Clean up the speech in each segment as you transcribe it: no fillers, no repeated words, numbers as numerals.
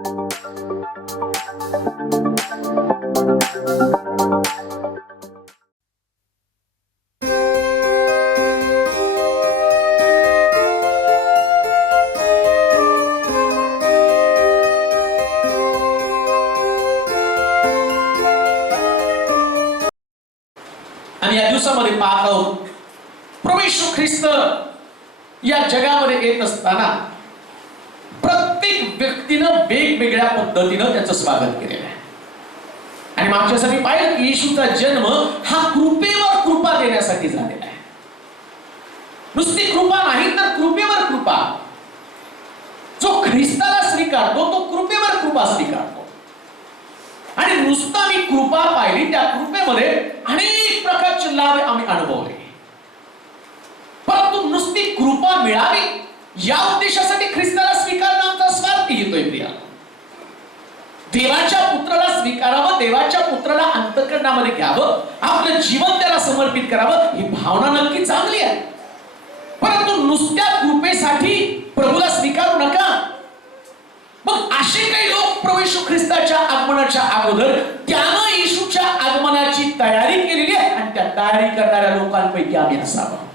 आणि या दिवसामध्ये पाहत आहोत प्रभू येशू ख्रिस्त या जगामध्ये येत असताना प्रत्येक व्यक्तीनं वेगवेगळ्या पद्धतीनं त्याचं स्वागत केलेलं आहे. आणि मागच्यासाठी पाहिलं की येशूचा जन्म हा कृपेवर कृपा देण्यासाठी झालेला आहे. नुसती कृपा नाही तर कृपेवर कृपा. जो ख्रिस्ताला स्वीकारतो तो कृपेवर कृपा स्वीकारतो. आणि नुसता मी कृपा पाहिली, त्या कृपेमध्ये अनेक प्रकारचे लाभ आम्ही अनुभवले. परंतु नुसती कृपा मिळावी या उद्देशासाठी ख्रिस्ताला स्वीकारणं आमचा स्वार्थ येतोय प्रिया. देवाच्या पुत्राला स्वीकारावं, देवाच्या पुत्राला अंतःकरणामध्ये घ्यावं, आपलं जीवन त्याला समर्पित करावं, ही भावना नक्की चांगली आहे. परंतु नुसत्या कृपेसाठी प्रभूला स्वीकारू नका. मग असे काही लोक प्रभू येशू ख्रिस्ताच्या आगमनाच्या अगोदर त्यानं येशूच्या आगमनाची तयारी केलेली आहे आणि त्या तयारी करणाऱ्या लोकांपैकी आम्ही असावं.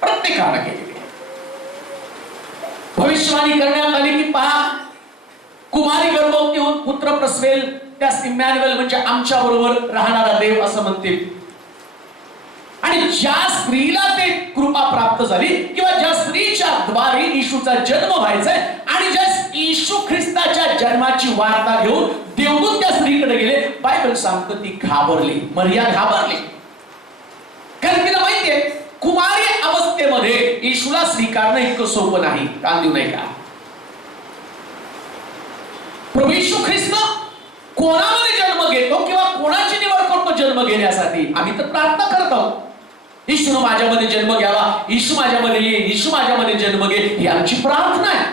प्रत्येकानं केलेली आहे. भविष्यवाणी करण्यात आली की पहा, कुमारी गर्भवती होऊन पुत्र प्रसवेल, त्यास इम्मॅन्युएल म्हणजे आमच्या बरोबर राहणारा देव असं म्हणतील. आणि ज्या स्त्रीला ते कृपा प्राप्त झाली किंवा ज्या स्त्रीच्या द्वारे येशूचा जन्म व्हायचाय आणि ज्या येशू ख्रिस्ताच्या जन्माची वार्ता घेऊन देवदूत त्या स्त्रीकडे गेले, बायबल सांगतं ती घाबरली. मरिया घाबरली. कारण तिला माहितीये कुमारी अवस्थेमध्ये येशूला स्वीकारणं इतकं सोपं नाही. कान देऊ नये का? प्रभू येशू ख्रिस्त कोणामध्ये जन्म घेतो किंवा कोणाची निवड करतो जन्म घेण्यासाठी? आम्ही तर प्रार्थना करत आहोत, येशूने माझ्यामध्ये जन्म घ्यावा, येशू माझ्यामध्ये ये, येशू माझ्यामध्ये जन्म घे, ही आमची प्रार्थना आहे.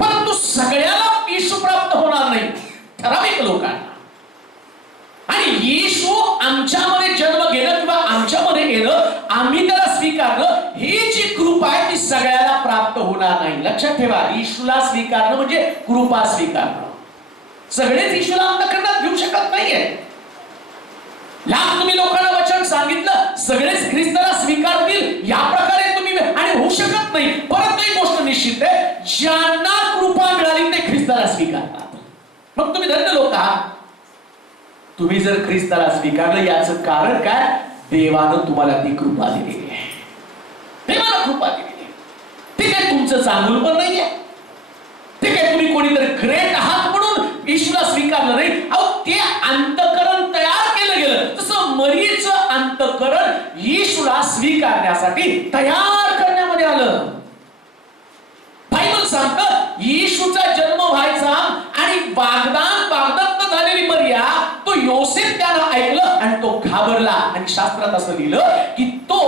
परंतु सगळ्याला येशू प्राप्त होणार नाही, ठराविक लोकांना. आणि येशू आमच्यामध्ये जन्म घेणं किंवा आमच्यामध्ये येणं, आम्ही त्याला स्वीकारणं, ही जी कृपा आहे ती सगळ्याला प्राप्त होणार नाही. लक्षात ठेवा, येशूला स्वीकारणं म्हणजे कृपा स्वीकारणं. सगळेच येशूला अंतःकरणात घेऊ शकत नाहीये. लाख तुम्ही लोकांना वचन सांगितलं, सगळेच ख्रिस्ताला स्वीकारतील या प्रकारे तुम्ही आणि होऊ शकत नाही. परंतु एक गोष्ट निश्चित आहे, ज्यांना कृपा मिळाली ते ख्रिस्ताला स्वीकारतात. मग तुम्ही धन्य लोक आहात. तुम्ही जर ख्रिस्ताला स्वीकारलं याचं कारण काय? देवानं तुम्हाला ती कृपा दिलेली आहे. देवानं कृपा दिलेली आहे. ते काय तुमचं चांगलं पण नाहीये, ते काय तुम्ही कोणीतरी ग्रेट आहात म्हणून येशूला स्वीकारलं नाही. अहो, ते अंतःकरण तयार केलं गेलं. तसं मरीचं अंतःकरण येशूला स्वीकारण्यासाठी तयार करण्यामध्ये आलं. बायबल सांगतं येशूचा जन्म व्हायचा आणि वाग्दान झालेली मरिया, तो योसेफ त्यानं ऐकलं आणि तो घाबरला. आणि शास्त्रात असं लिहिलं की तो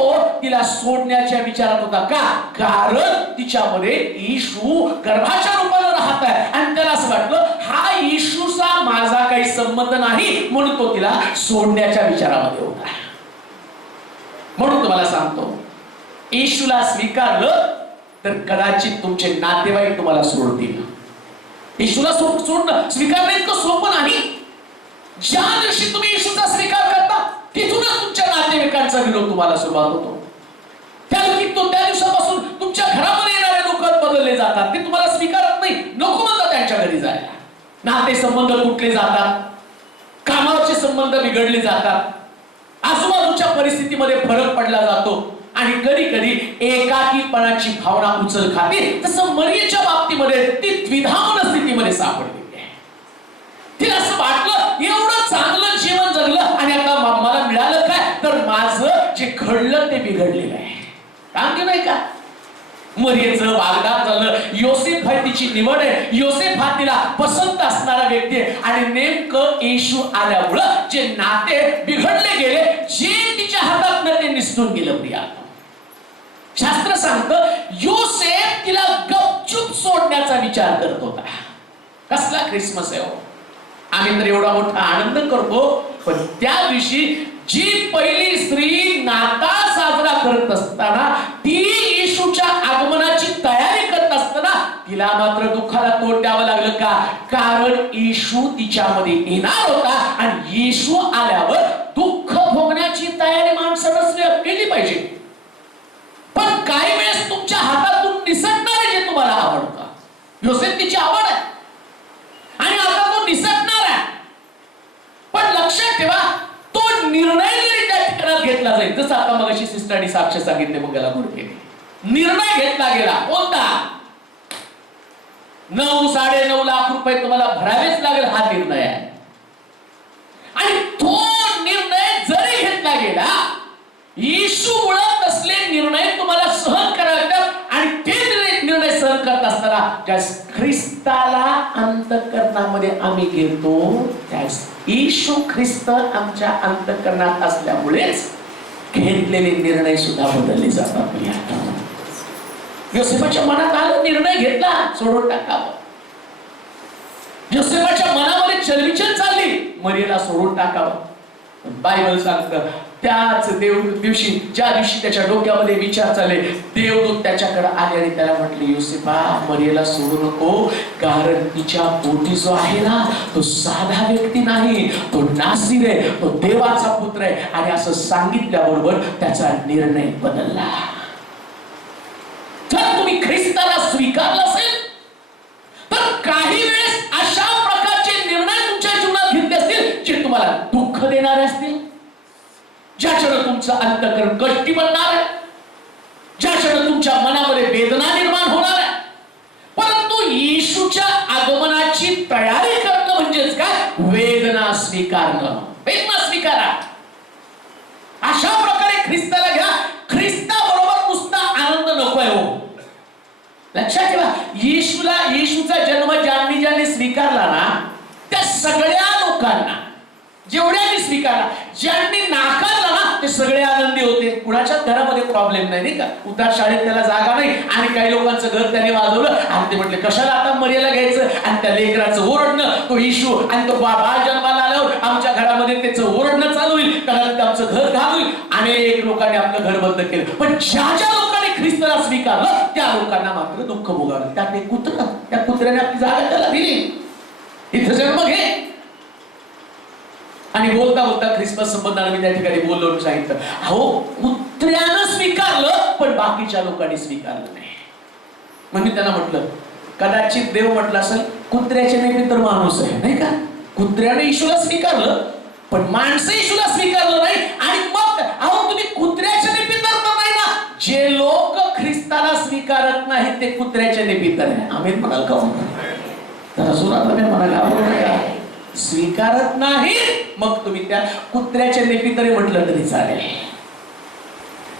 तिला सोडण्याच्या विचारात होता. का? कारण तिच्यामध्ये येशू गर्भाच्या रूपानं राहत आहे आणि त्याला असं वाटलं हा येशूचा माझा काही संबंध नाही, म्हणून तो तिला सोडण्याच्या विचारामध्ये होता. म्हणून तुम्हाला सांगतो, येशूला स्वीकारलं तर कदाचित तुमचे नातेवाईक तुम्हाला सोडतील. येशूला सोडणं स्वीकारणं इतकं सोपं नाही. ज्या दिवशी तुम्ही येशूचा स्वीकार करता तिथूनच तुमच्या नातेवाईकांचा विरोध तुम्हाला सुरुवात होतो. त्या दिवसापासून तुमच्या घरामध्ये येणारे लोक बदलले जातात. ते तुम्हाला स्वीकारत नाही, नको म्हणतात त्यांच्या घरी जायला. नाते संबंध तुटले जातात, कामावरचे संबंध बिघडले जातात, आजूबाजूच्या परिस्थितीमध्ये फरक पडला जातो आणि कधी कधी एकाकीपणाची भावना उचल खाते. तसं मरियेच्या बाबतीमध्ये ती द्विधा मनस्थितीमध्ये सापडलेली आहे. तिला असं वाटलं एवढं चांगलं जीवन जगलं आणि आता मला मिळालं काय? तर माझं जे घडलं ते बिघडलेलं आहे. काम की नाही का? मरियेचं वागदान झालं, योसेफ हा तिची निवड आहे, योसेफ हा तिला पसंत असणारा व्यक्ती आहे. आणि नेमकं येशू आल्यामुळं जे नाते बिघडले गेले, जे तिच्या हातात ते निसटून गेलं. प्रिया, शास्त्र सांगतं योसेफ तिला गपचूप सोडण्याचा विचार करत होता. कसला ख्रिसमस आहे हो! आम्ही तर एवढा मोठा आनंद करतो, पण त्या दिवशी जी पहिली स्त्री नाताळ साजरा करत असताना, ती येशूच्या आगमनाची तयारी करत असताना तिला मात्र दुःखाला तोंड द्यावं लागलं का? कारण येशू तिच्यामध्ये येणार होता आणि येशू आल्यावर दुःख भोगण्याची तयारी माणसानं केली पाहिजे. पण काही वेळेस तुमच्या हातातून निसटणार जे तुम्हाला आवडतं. योसेफ तिची आवड आहे आणि आता तो निसटणार आहे. पण लक्षात ठेवा, तो निर्णय जरी त्या ठिकाणात घेतला जाईल, जसं आता मगाशी सिस्टरनी साक्ष सांगितले मंगला गुडके, निर्णय घेतला गेला कोणता? 9-9.5 लाख रुपये तुम्हाला भरावेच लागेल हा निर्णय आहे. आणि तो निर्णय जरी घेतला गेला, येशू मुळे असले निर्णय तुम्हाला सहन करावे लागतात. आणि ते निर्णय सहन करत असताना ज्या ख्रिस्ताला अंतःकरणामध्ये आम्ही घेतो, त्यास येशू ख्रिस्त आमच्या अंतःकरणात असल्यामुळेच घेतलेले निर्णय सुद्धा बदलले जातात. योसेफाच्या मनात आला, निर्णय घेतला सोडून टाकावं. योसेफाच्या मनामध्ये चलबिचल चालली, मरियेला सोडून टाकावं. बायबल सांगतं त्याच दिवशी, ज्या दिवशी त्याच्या डोक्यामध्ये विचार चालले, देवदूत त्याच्याकडे आले आणि त्याला म्हटले, योसेफा मरियेला सोडू नको, कारण तिच्या पोटी जो आहे ना तो साधा व्यक्ती नाही, तो नासीर आहे, तो देवाचा पुत्र आहे. आणि असं सांगितल्याबरोबर त्याचा निर्णय बदलला. जर तुम्ही ख्रिस्ताला स्वीकारलं असेल तर काही वेळेस अशा प्रकारचे निर्णय तुमच्या जीवनात घेतले असतील जे तुम्हाला दुःख देणारे असतील, ज्याच्यानं तुमचं अंतःकरण कष्टी बनणार आहे, ज्याच्यानं तुमच्या मनामध्ये वेदना निर्माण होणार आहे. परंतु येशूच्या आगमनाची तयारी करणं म्हणजेच काय? वेदना स्वीकारणं. वेदना स्वीकारा. अशा प्रकारे ख्रिस्ताला घ्या. ख्रिस्ताबरोबर नुसता आनंद नकोय हो. लक्षात ठेवा, येशूचा जन्म ज्यांनी स्वीकारला ना, त्या सगळ्या लोकांना, जेवढ्यांनी स्वीकारला, ज्यांनी नाकारला ना ते सगळे आनंदी होते. कुणाच्याच घरामध्ये प्रॉब्लेम नाही का? उतार शाळेत त्याला जागा नाही आणि काही लोकांचं घर त्याने वाजवलं आणि ते म्हटले कशाला आता मर्यादा घ्यायचं, आणि त्या लेकराचं ओरडणं, तो येशू आणि तो बाळ जन्माला आल्यावर आमच्या घरामध्ये त्याचं ओरडणं चालू होईल, कारण आमचं घर घाल होईल. अनेक लोकांनी आपलं घर बंद केलं. पण ज्या लोकांनी ख्रिस्ताला स्वीकारलं त्या लोकांना मात्र दुःख भोगावं. त्यात एक कुत्रा, त्या कुत्र्याने आपली जागा त्याला दिली, इथं जन्म घे. आणि बोलता बोलता ख्रिसमस संबंधाने मी त्या ठिकाणी बोललो, सांगितलं अहो कुत्र्यानं स्वीकारलं पण बाकीच्या लोकांनी स्वीकारलं नाही. मग मी त्यांना म्हटलं कदाचित देव म्हटलं असेल कुत्र्याचे नाही तर माणूस आहे, नाही का? कुत्र्याने येशूला स्वीकारलं पण माणसं येशूला स्वीकारलं नाही. आणि मग अहो तुम्ही कुत्र्याचे निमित्त नाही ना, जे लोक ख्रिस्ताला स्वीकारत नाहीत ते कुत्र्याचे निमित्त आहे. आम्ही म्हणाल का? तर सुरात म्हणाला स्वीकारत नाही, मग तुम्ही त्या कुत्र्याच्या लेपी तरी म्हटलं तरी चालेल.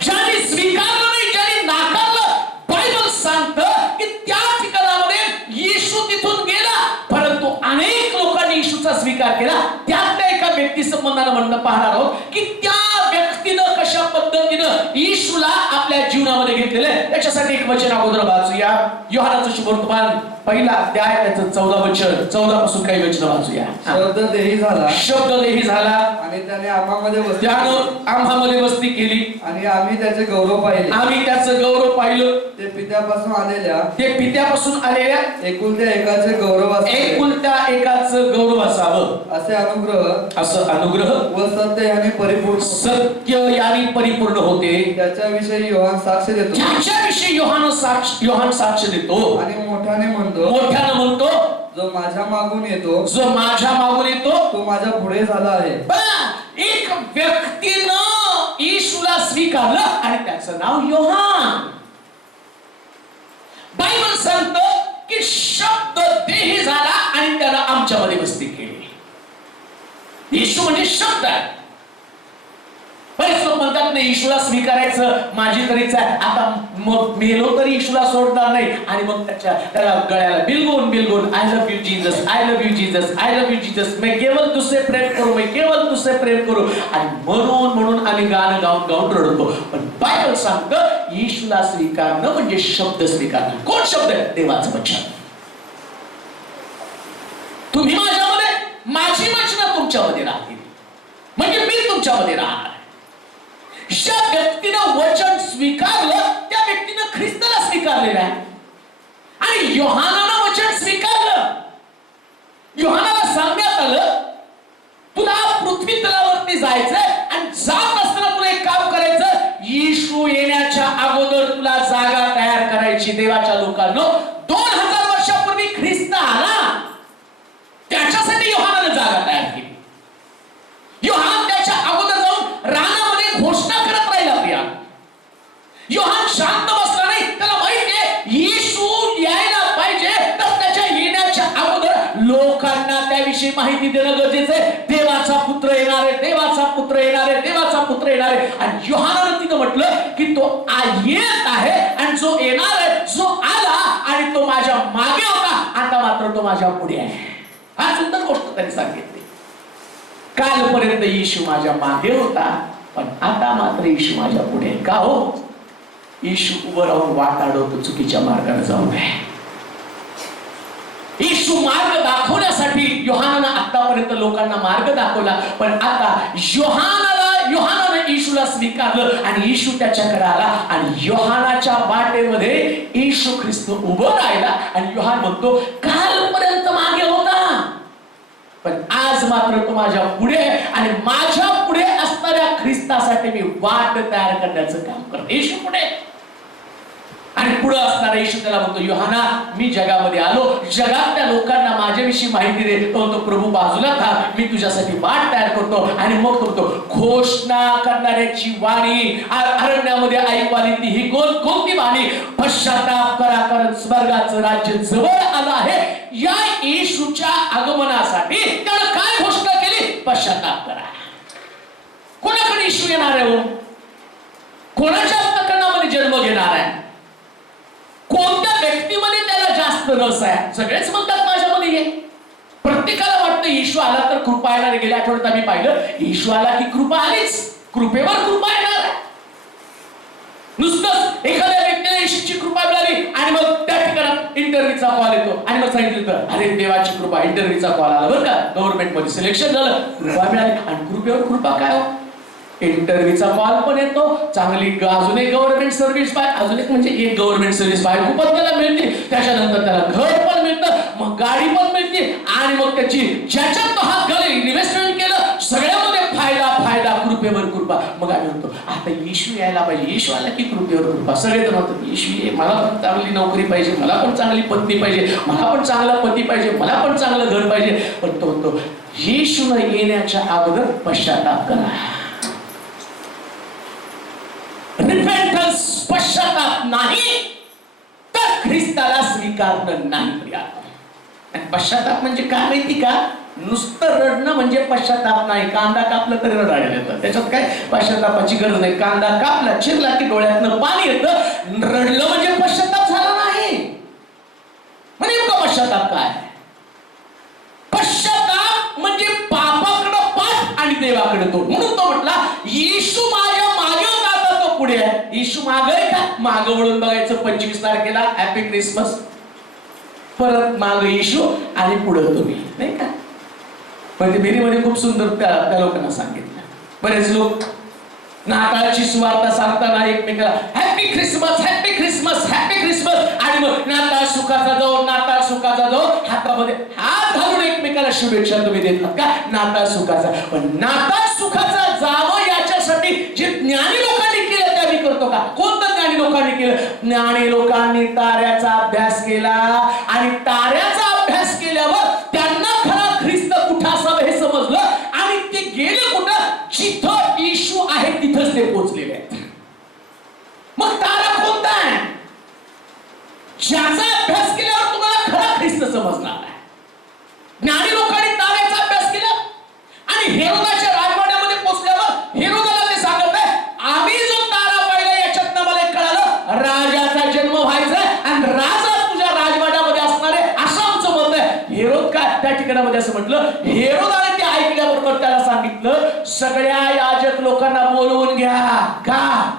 ज्यांनी स्वीकारलं नाही, ज्यांनी नाकारलं, बायबल सांगतं की त्या ठिकाणामध्ये येशू तिथून गेला, परंतु अनेक लोकांनी येशूचा स्वीकार केला. त्यातल्या एका व्यक्ती संबंधानं म्हणणं पाहणार आहोत की त्या व्यक्तीनं कशा पद्धतीनं येशूला आपल्या जीवनामध्ये घेतलेलं आहे. त्याच्यासाठी एक वचन अगोदर वाचूया. योहानाचं शुभवर्तमान पहिला अध्याय त्याचं 14 वचन, 14 पासून काही वचन वाचूया. शब्द देही झाला, शब्द देही झाला आणि त्याने आम्हामध्ये वस्ती त्यानं आम्हामध्ये वस्ती केली आणि आम्ही त्याचे गौरव पाहिले. आम्ही त्याचं गौरव पाहिलं. ते पित्यापासून आलेल्या एकुलत्या एकाचे गौरव असावे, एकुलत्या एकाचं गौरव असावं, असं अनुग्रह व सत्य याने परिपूर्ण, सत्य याने परिपूर्ण होते. त्याच्याविषयी योहान साक्ष देतो, ज्याच्याविषयी योहान साक्ष देतो आणि मोठ्याने म्हणतो जो माझ्या मागून येतो तो माझ्या पुढे झाला आहे. एक व्यक्तीनं येशूला स्वीकारलं आणि त्याचं नाव योहान. बायबल सांगतं की शब्द देही झाला आणि त्यानं आमच्यामध्ये वस्ती केली. येशू म्हणजे शब्द आहे. बरेच लोक म्हणतात नाही येशूला स्वीकारायचं माझी तरीच आहे, आता मग मेलो तरी येशूला सोडणार नाही. आणि मग त्याला गळ्याला बिलगुन I love you Jesus, I love you Jesus, I love you Jesus, मैं केवल तुझसे प्रेम करू, आणि म्हणून आम्ही गाणं गाऊन रडतो. पण बायबल सांगतं येशूला स्वीकारणं म्हणजे शब्द स्वीकारणं. कोण शब्द आहे? देवाचं वचन. तुम्ही माझ्यामध्ये, माझी वचनं तुमच्यामध्ये राहतील, म्हणजे मी तुमच्यामध्ये राहणार. ज्या व्यक्तीनं वचन स्वीकारलं त्या व्यक्तीनं ख्रिस्ताला स्वीकारलेलं आहे. आणि योहानानं वचन स्वीकारलं. योहानाला सांगण्यात आलं तुला पृथ्वी तलावरती जायचंय आणि जात असताना तुला एक काम करायचं, येशू येण्याच्या अगोदर तुला जागा तयार करायची. देवाच्या लोकांनो, 2000 वर्षापूर्वी ख्रिस्त आला, त्याच्यासाठी योहानाने जागा तयार केली. योहान त्याच्या अगोदर जाऊन रानामध्ये घोषणा करत राहिला. प्रिया, योहान शांत बसला नाही. त्याला माहिती आहे येशू यायला पाहिजे, तर त्याच्या येण्याच्या अगोदर लोकांना त्याविषयी माहिती देणं गरजेचं आहे. देवाचा पुत्र येणार आहे, देवाचा पुत्र येणार आहे, देवाचा पुत्र येणार आहे. आणि योहानानं तिथं म्हटलं की तो येत आहे आणि जो येणार आहे, जो आला आणि तो माझ्या मागे होता, आता मात्र तो माझ्या पुढे आहे. हा सुंदर गोष्ट त्यांनी सांगितली. कालपर्यंत येशू माझ्या मागे होता, पण आता मात्र येशू माझ्या पुढे. का हो? येशू उभं राहून वाट अडवतो चुकीच्या मार्गाने जाऊ नये. येशू मार्ग दाखवण्यासाठी योहानानं आतापर्यंत लोकांना मार्ग दाखवला, पण आता योहानानं येशूला स्वीकारलं आणि येशू त्याच्याकडे आला आणि योहानाच्या वाटेमध्ये येशू ख्रिस्त उभं राहिला. आणि योहान म्हणतो कालपर्यंत मागे होता, पण आज मात्र तो माझ्या पुढे आणि माझ्या पुढे असणाऱ्या ख्रिस्तासाठी मी वाट तयार करण्याचं काम करतो. येशू पुढे आणि पुढे असणारा येशू त्याला म्हणतो योहाना, मी जगामध्ये आलो, जगात त्या लोकांना माझ्याविषयी माहिती दे. तो प्रभू बाजूला था, मी तुझ्यासाठी वाट तयार करतो. आणि मग तो म्हणतो घोषणा करणाऱ्याची वाणी अरण्यामध्ये ऐकू आली, ती ही कोणती वाणी? पश्चाताप करा, कारण स्वर्गाचं राज्य जवळ आलं आहे. या येशूच्या आगमनासाठी त्यानं काय घोषणा केली? पश्चाताप करा. कोणाकडे येशू येणार आहे? हो, कोणाच्या प्रकरणामध्ये जन्म घेणार आहे? कोणत्या व्यक्तीमध्ये त्याला जास्त रस आहे? सगळेच म्हणतात माझ्यामध्ये ये. प्रत्येकाला वाटतं येशू आला तर कृपा येणार. गेल्या आठवड्यात आम्ही पाहिलं येशू आला की कृपा आलीच, कृपेवर कृपा येणार. नुसतंच एखाद्या व्यक्तीला येशूची कृपा मिळाली आणि मग त्या ठिकाणात इंटरव्ह्यूचा कॉल येतो आणि मग सांगितलं तर अरे देवाची कृपा, इंटरव्ह्यूचा कॉल आला बरं का, गव्हर्नमेंट मध्ये सिलेक्शन झालं, कृपा मिळाली. आणि कृपेवर कृपा काय हो? इंटरव्ह्यूचा कॉल पण येतो, चांगली अजून एक गव्हर्नमेंट सर्व्हिस पाहिजे, अजून एक म्हणजे एक गव्हर्नमेंट सर्व्हिस पाहिजे खूपच त्याला मिळते, त्याच्यानंतर त्याला घर पण मिळतं, मग गाडी पण मिळते आणि मग त्याची ज्याच्यात तो हात घालेल, इन्व्हेस्टमेंट केलं, सगळ्यामध्ये फायदा फायदा, कृपेवर कृपा. मग आम्ही म्हणतो आता येशू यायला पाहिजे, येशू आला की कृपेवर कृपा. सगळे तर म्हणतात येशू ये, मला पण चांगली नोकरी पाहिजे, मला पण चांगली पत्नी पाहिजे, मला पण चांगला पती पाहिजे, मला पण चांगलं घर पाहिजे. पण तो म्हणतो येशूला येण्याच्या अगोदर पश्चाताप करा. रिपेंटन्स, पश्चाताप नाही तर ख्रिस्ताला स्वीकारणं नाही. आणि पश्चाताप म्हणजे काय माहिती का? नुसतं रडणं म्हणजे पश्चाताप नाही. कांदा कापला तरी रडायला येतं, त्याच्यात काय पश्चातापाची गरज नाही. कांदा कापला, चिरला की डोळ्यातनं पाणी येतं. रडलं म्हणजे पश्चाताप झाला नाही. म्हणजे नेमका पश्चाताप काय? पश्चाताप म्हणजे पापाकडे पाठ आणि देवाकडे तोड. म्हणून तो म्हटला येशू माझ्या मागे होता, आता तो पुढे आहे. येशू मागे आहे का? मागे वळून बघायचं. 25 तारखेला हॅपी क्रिसमस, परत मागे येशू आणि पुढे तुम्ही, नाही का? पण ते बेरीमध्ये खूप सुंदर त्या लोकांना सांगितलं. बरेच लोक नाताळची सुवार्ता सांगताना एकमेकाला happy Christmas, happy Christmas, happy Christmas, आणि मग नाताळ सुखाचा जाऊ, नाताळ सुखाचा जाऊ, हातामध्ये हात घालून एकमेकाला शुभेच्छा तुम्ही देतात का? नाताळ सुखाचा. पण नाताळ सुखाचा जावं याच्यासाठी जे ज्ञानी लोकांनी केलं ते आम्ही करतो का? कोणतं ज्ञानी लोकांनी केलं? ज्ञानी लोकांनी ताऱ्याचा अभ्यास केला आणि ताऱ्याचा अभ्यास केल्यावर त्यांना खरा ख्रिस्त कुठं असावं हे समजलं आणि ते गेले कुठं? जिथं येशू आहे तिथंच ते पोहोचलेले आहेत. मग तारा कोणता आहे? ज्याचा अभ्यास केल्यावर तुम्हाला खरा ख्रिस्त समजणार आहे. ज्ञानी लोकांनी ताऱ्याचा अभ्यास केला आणि हेरोदाच्या राजवाड्यामध्ये पोहोचल्यावर हेरोदाला ते सांगत आहे आम्ही जो तारा पाहिला याच्यातनं मला कळालं राजाचा जन्म व्हायचा आणि राजा तुझ्या राजवाड्यामध्ये असणार आहे असं आमचं मत आहे. हेरोद काय त्या ठिकाणामध्ये असं म्हटलं. हेरोदाने ते ऐकल्याबरोबर त्याला सांगितलं सगळ्या याजक लोकांना बोलवून घ्या. का?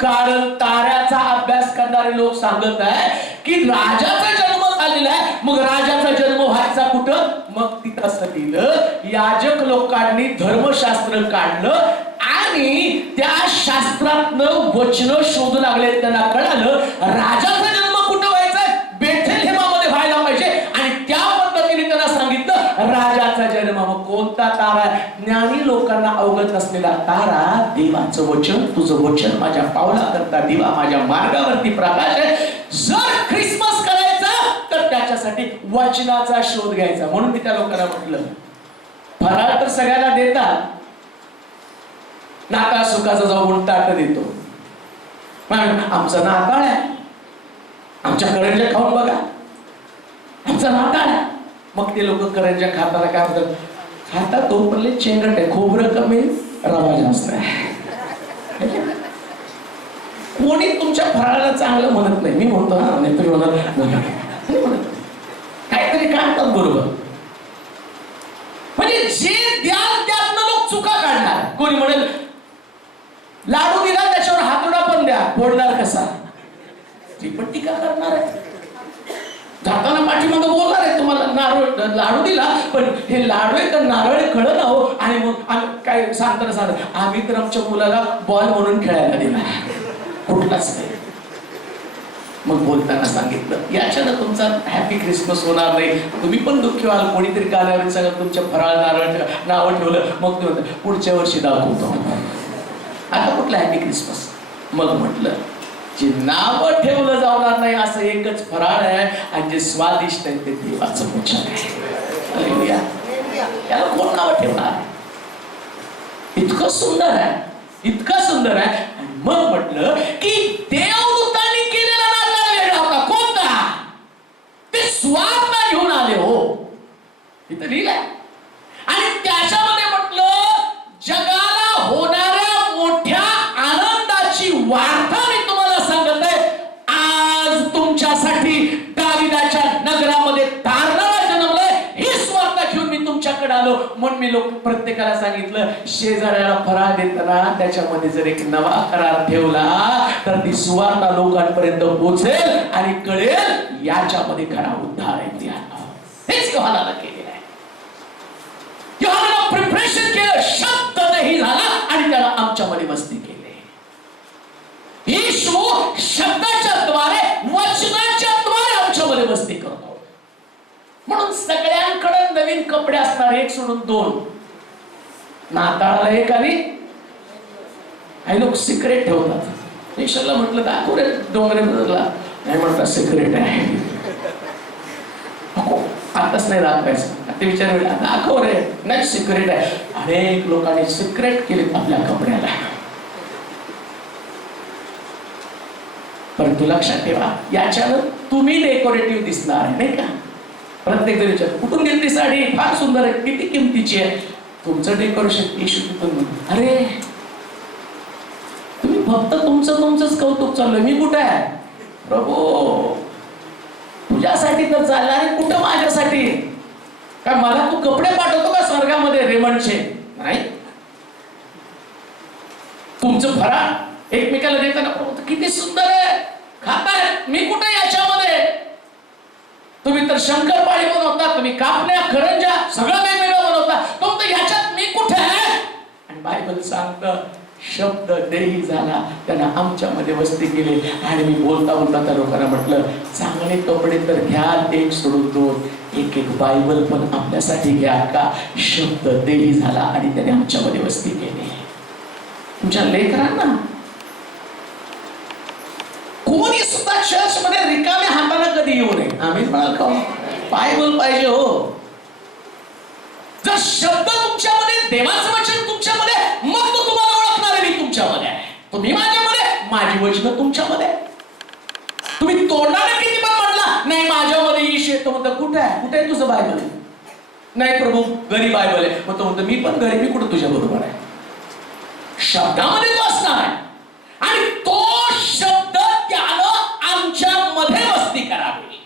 कारण ताऱ्याचा अभ्यास करणारे लोक सांगत आहे की राजाचा जन्म झालेला आहे. मग राजाचा जन्म व्हायचा कुठं? मग तिथं असं केलं, याजक लोकांनी धर्मशास्त्र काढलं आणि त्या शास्त्रातनं वचन शोधू लागले. त्यांना कळालं राजाचा जन्म कुठं व्हायचा? बेथलेहम राजाचा जन्म. मग कोणता तारा? ज्ञानी लोकांना अवगत असलेला तारा. देवाचं वचन, तुझं वचन माझ्या पावला करता दिवा, माझ्या मार्गावरती प्रकाश आहे. जर ख्रिसमस करायचा तर त्याच्यासाठी वचनाचा शोध घ्यायचा. म्हणून मी त्या लोकांना म्हटलं, फराळ तर सगळ्याला देतात, नाताळ सुखाचा जाऊन ताट देतो, पण आमचा नाताळ आहे, आमच्या करंज्या खाऊन बघा, आमचा नाताळ आहे. मग ते लोक करंज्या खाताना काय म्हणतात? खाता तो पण चेंगट आहे, खोबरं कमी, रवा जास्त आहे. कोणी तुमच्या फराळाला चांगलं म्हणत नाही. मी म्हणतो हा, नाहीतरी होणार काहीतरी काढतात बरोबर. म्हणजे जे द्याल त्यातनं लोक चुका काढणार. कोणी म्हणेल लाडू दिला त्याच्यावर हातोडा पण द्या, फोडणार कसा? ती पण टीका करणार आहे. जाताना पाठीमागे बोलणार आहे तुम्हाला, नारळ लाडू दिला पण हे लाडू आहे तर नारळ कळत आहो. आणि मग काय सांगताना सांगत, आम्ही तर आमच्या मुलाला बॉल म्हणून खेळायला दिला, कुठलाच नाही. मग बोलताना सांगितलं, याच्यानं तुमचा हॅपी ख्रिसमस होणार नाही, तुम्ही पण दुःखी व्हाल. कोणीतरी गाण्यावर सगळं तुमच्या फराळ नारळ नावं ठेवलं, मग ते म्हणतात पुढच्या वर्षी दाखवतो. आता कुठला हॅपी ख्रिसमस? मग म्हटलं, जे नाव ठेवलं जाणार नाही असं एकच फराळ आहे, आणि जे स्वादिष्ट आहे ते देवाचं वचन आहे. हालेलुया. याला कोण नाव ठेवणार? इतकं सुंदर आहे, इतकं सुंदर आहे. मग म्हटलं की देवदूतांनी केलेला नाताळ वेगळा होता. कोणता? ते स्वार्थ घेऊन आले हो, इथं लिहिलंय. आणि त्याच्यामध्ये म्हटलं, जगाला होणाऱ्या मोठ्या आनंदाची वार्ता मी तुम्हाला सांगत आहे. आज तुमच्यासाठी दाविदाच्या नगरामध्ये तारणारा जन्मलाय. ही स्वार्थ घेऊन मी तुमच्याकडे आलो. म्हणून मी लोक प्रत्येकाला सांगितलं, शेजाऱ्याला फराळ देताना त्याच्यामध्ये जर एक नवा करार ठेवला तर ती सुवार्ता लोकांपर्यंत पोहोचेल आणि कळेल याच्यामध्ये खरा उद्धार आहे. हेच योहानाला केलेलं आहे. योहानाला प्रिपरेशन केलं, शब्द नाही झाला आणि त्याला आमच्यामध्ये वस्ती केली. येशू शब्दाच्या द्वारे, वचनाच्या द्वारे आमच्यामध्ये वस्ती करतो. म्हणून सगळ्यांकडे नवीन कपडे असणार, एक सोडून दोन. नाताळाला एक आणि काही लोक सिक्रेट ठेवतात. ईश्वरला म्हटलं दाखव रे डोंगरे बदलला, नाही म्हणतात सिक्रेट आहे. नको आताच नाही दाखवायचं. ते विचार दाखव रे, नाही सिक्रेट आहे. अनेक लोकांनी सिक्रेट केले आपल्या कपड्याला. परंतु लक्षात ठेवा, याच्यानं तुम्ही डेकोरेटिव्ह दिसणार नाही का? प्रत्येक जण विचार, कुठून घेतली साडी? फार सुंदर आहे, किती किमतीची आहे. तुमचं डेकोरेशन येशू तिथून, अरे तुम्ही फक्त तुमचंच कौतुक चाललंय, मी कुठे आहे? प्रभू तुझ्यासाठी तर चालला, आणि कुठं माझ्यासाठी? काय मला तू कपडे पाठवतो का स्वर्गामध्ये रेमंडचे? नाही. तुमचं फराळ एकमेकाला देताना किती सुंदर आहे, खाताय, मी कुठे याच्यामध्ये? तुम्ही तर शंकरपाळी बनवता, तुम्ही कापण्या करंजा सगळं वेगवेगळं बनवता, तुमचं ह्याच्यात मी कुठे आहे? आणि बायबल सांगतं, शब्द देही झाला, त्यांना आमच्यामध्ये वस्ती केली. आणि मी बोलता बोलता त्या लोकांना म्हटलं, चांगले कपडे तर घ्या, एक सोडून दोन, एक एक बायबल पण आपल्यासाठी घ्या का? शब्द देही झाला आणि त्याने आमच्यामध्ये वस्ती केली. तुमच्या लेकरांना कोणी सुद्धा चर्च मध्ये रिकाम्या हाताने कधी येऊ नये. आम्ही म्हणाल का बायबल पाहिजे हो. जर शब्द तुमच्यामध्ये, देवाचं वचन तुमच्यामध्ये, मग तो तुम्हाला ओळखणार आहे. मी तुमच्यामध्ये आहे, तुम्ही माझ्यामध्ये, माझी वचन तुमच्यामध्ये. तुम्ही तोंडाने किती पण म्हटला नाही माझ्यामध्ये येशू येतो, म्हणतो कुठे आहे? कुठे आहे तुझं बायबल? नाही प्रभू घरी बायबल आहे. मग तो म्हणतो मी पण घरी, मी कुठं तुझ्या बरोबर आहे? शब्दामध्ये तो असणार आहे. आणि तो शब्द त्यानं आमच्यामध्ये वस्ती करावी.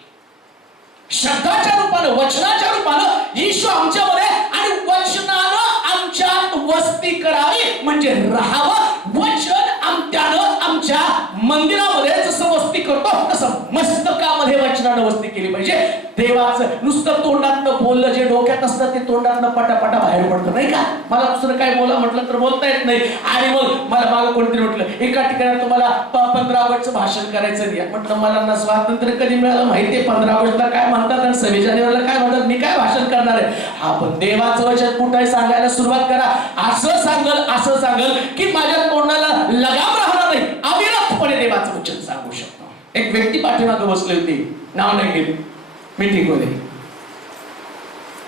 शब्दाच्या रूपानं, वचनाच्या रूपानं येशू आमच्यामध्ये आणि वचनानं आमच्यात वस्ती करावी, म्हणजे राहावं. वचन त्यानं आमच्या मंदिरामध्ये जसं वस्ती करतो तसं मस्तकामध्ये वचनानं वस्ती केली पाहिजे. देवाचं नुसतं तोंडात बोललं, जे डोक्यात डोक्यात असतं ते तोंडातनं पटापटा बाहेर पडतं, नाही का? मला दुसरं काय बोला म्हटलं तर बोलता येत नाही. आणि मग मला मागं कोणतरी म्हटलं एका ठिकाणी तुम्हाला 15 ऑगस्टचं भाषण करायचं नाही. म्हटलं मला ना स्वातंत्र्य कधी मिळालं माहितीये, 15 ऑगस्टला काय म्हणतात आणि 26 जानेवारीला काय म्हणतात, मी काय भाषण करणार आहे? हा, पण देवाचं वचन कुठे सांगायला सुरुवात करा. असं सांगल की माझ्या तोंडाला लगाम राहणार नाही, अविरतपणे देवाचं वचन सांगू शकतो. एक व्यक्ती पाठीमागं बसली होती, नाव नाही घेत, मीटिंग मध्ये.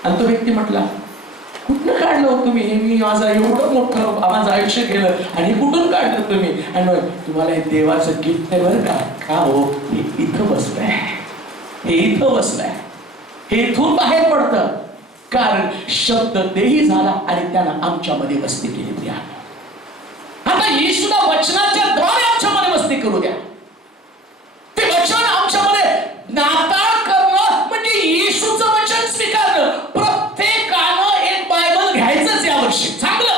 आणि तो व्यक्ती म्हटला, कुठनं काढलं हो तुम्ही हे? मी माझा एवढं मोठं माझं आयुष्य गेलं आणि कुठून काढलं तुम्ही? आणि तुम्हाला हे देवाचं गिफ्ट आहे बरं का? का हो? हे इथं बसलंय, हे इथं बसलंय, हे इथून बाहेर पडतं. कारण शब्द देही झाला आणि त्यानं आमच्यामध्ये वस्ती केली द्या. आता येशूला वचनाच्या द्वारे आमच्यामध्ये वस्ती करू द्या. ते वचन आमच्यामध्ये नाताळ करणं म्हणजे येशूचं वचन स्वीकारणं. प्रत्येकानं एक बायबल घ्यायचंच यावर्षी. चांगलं.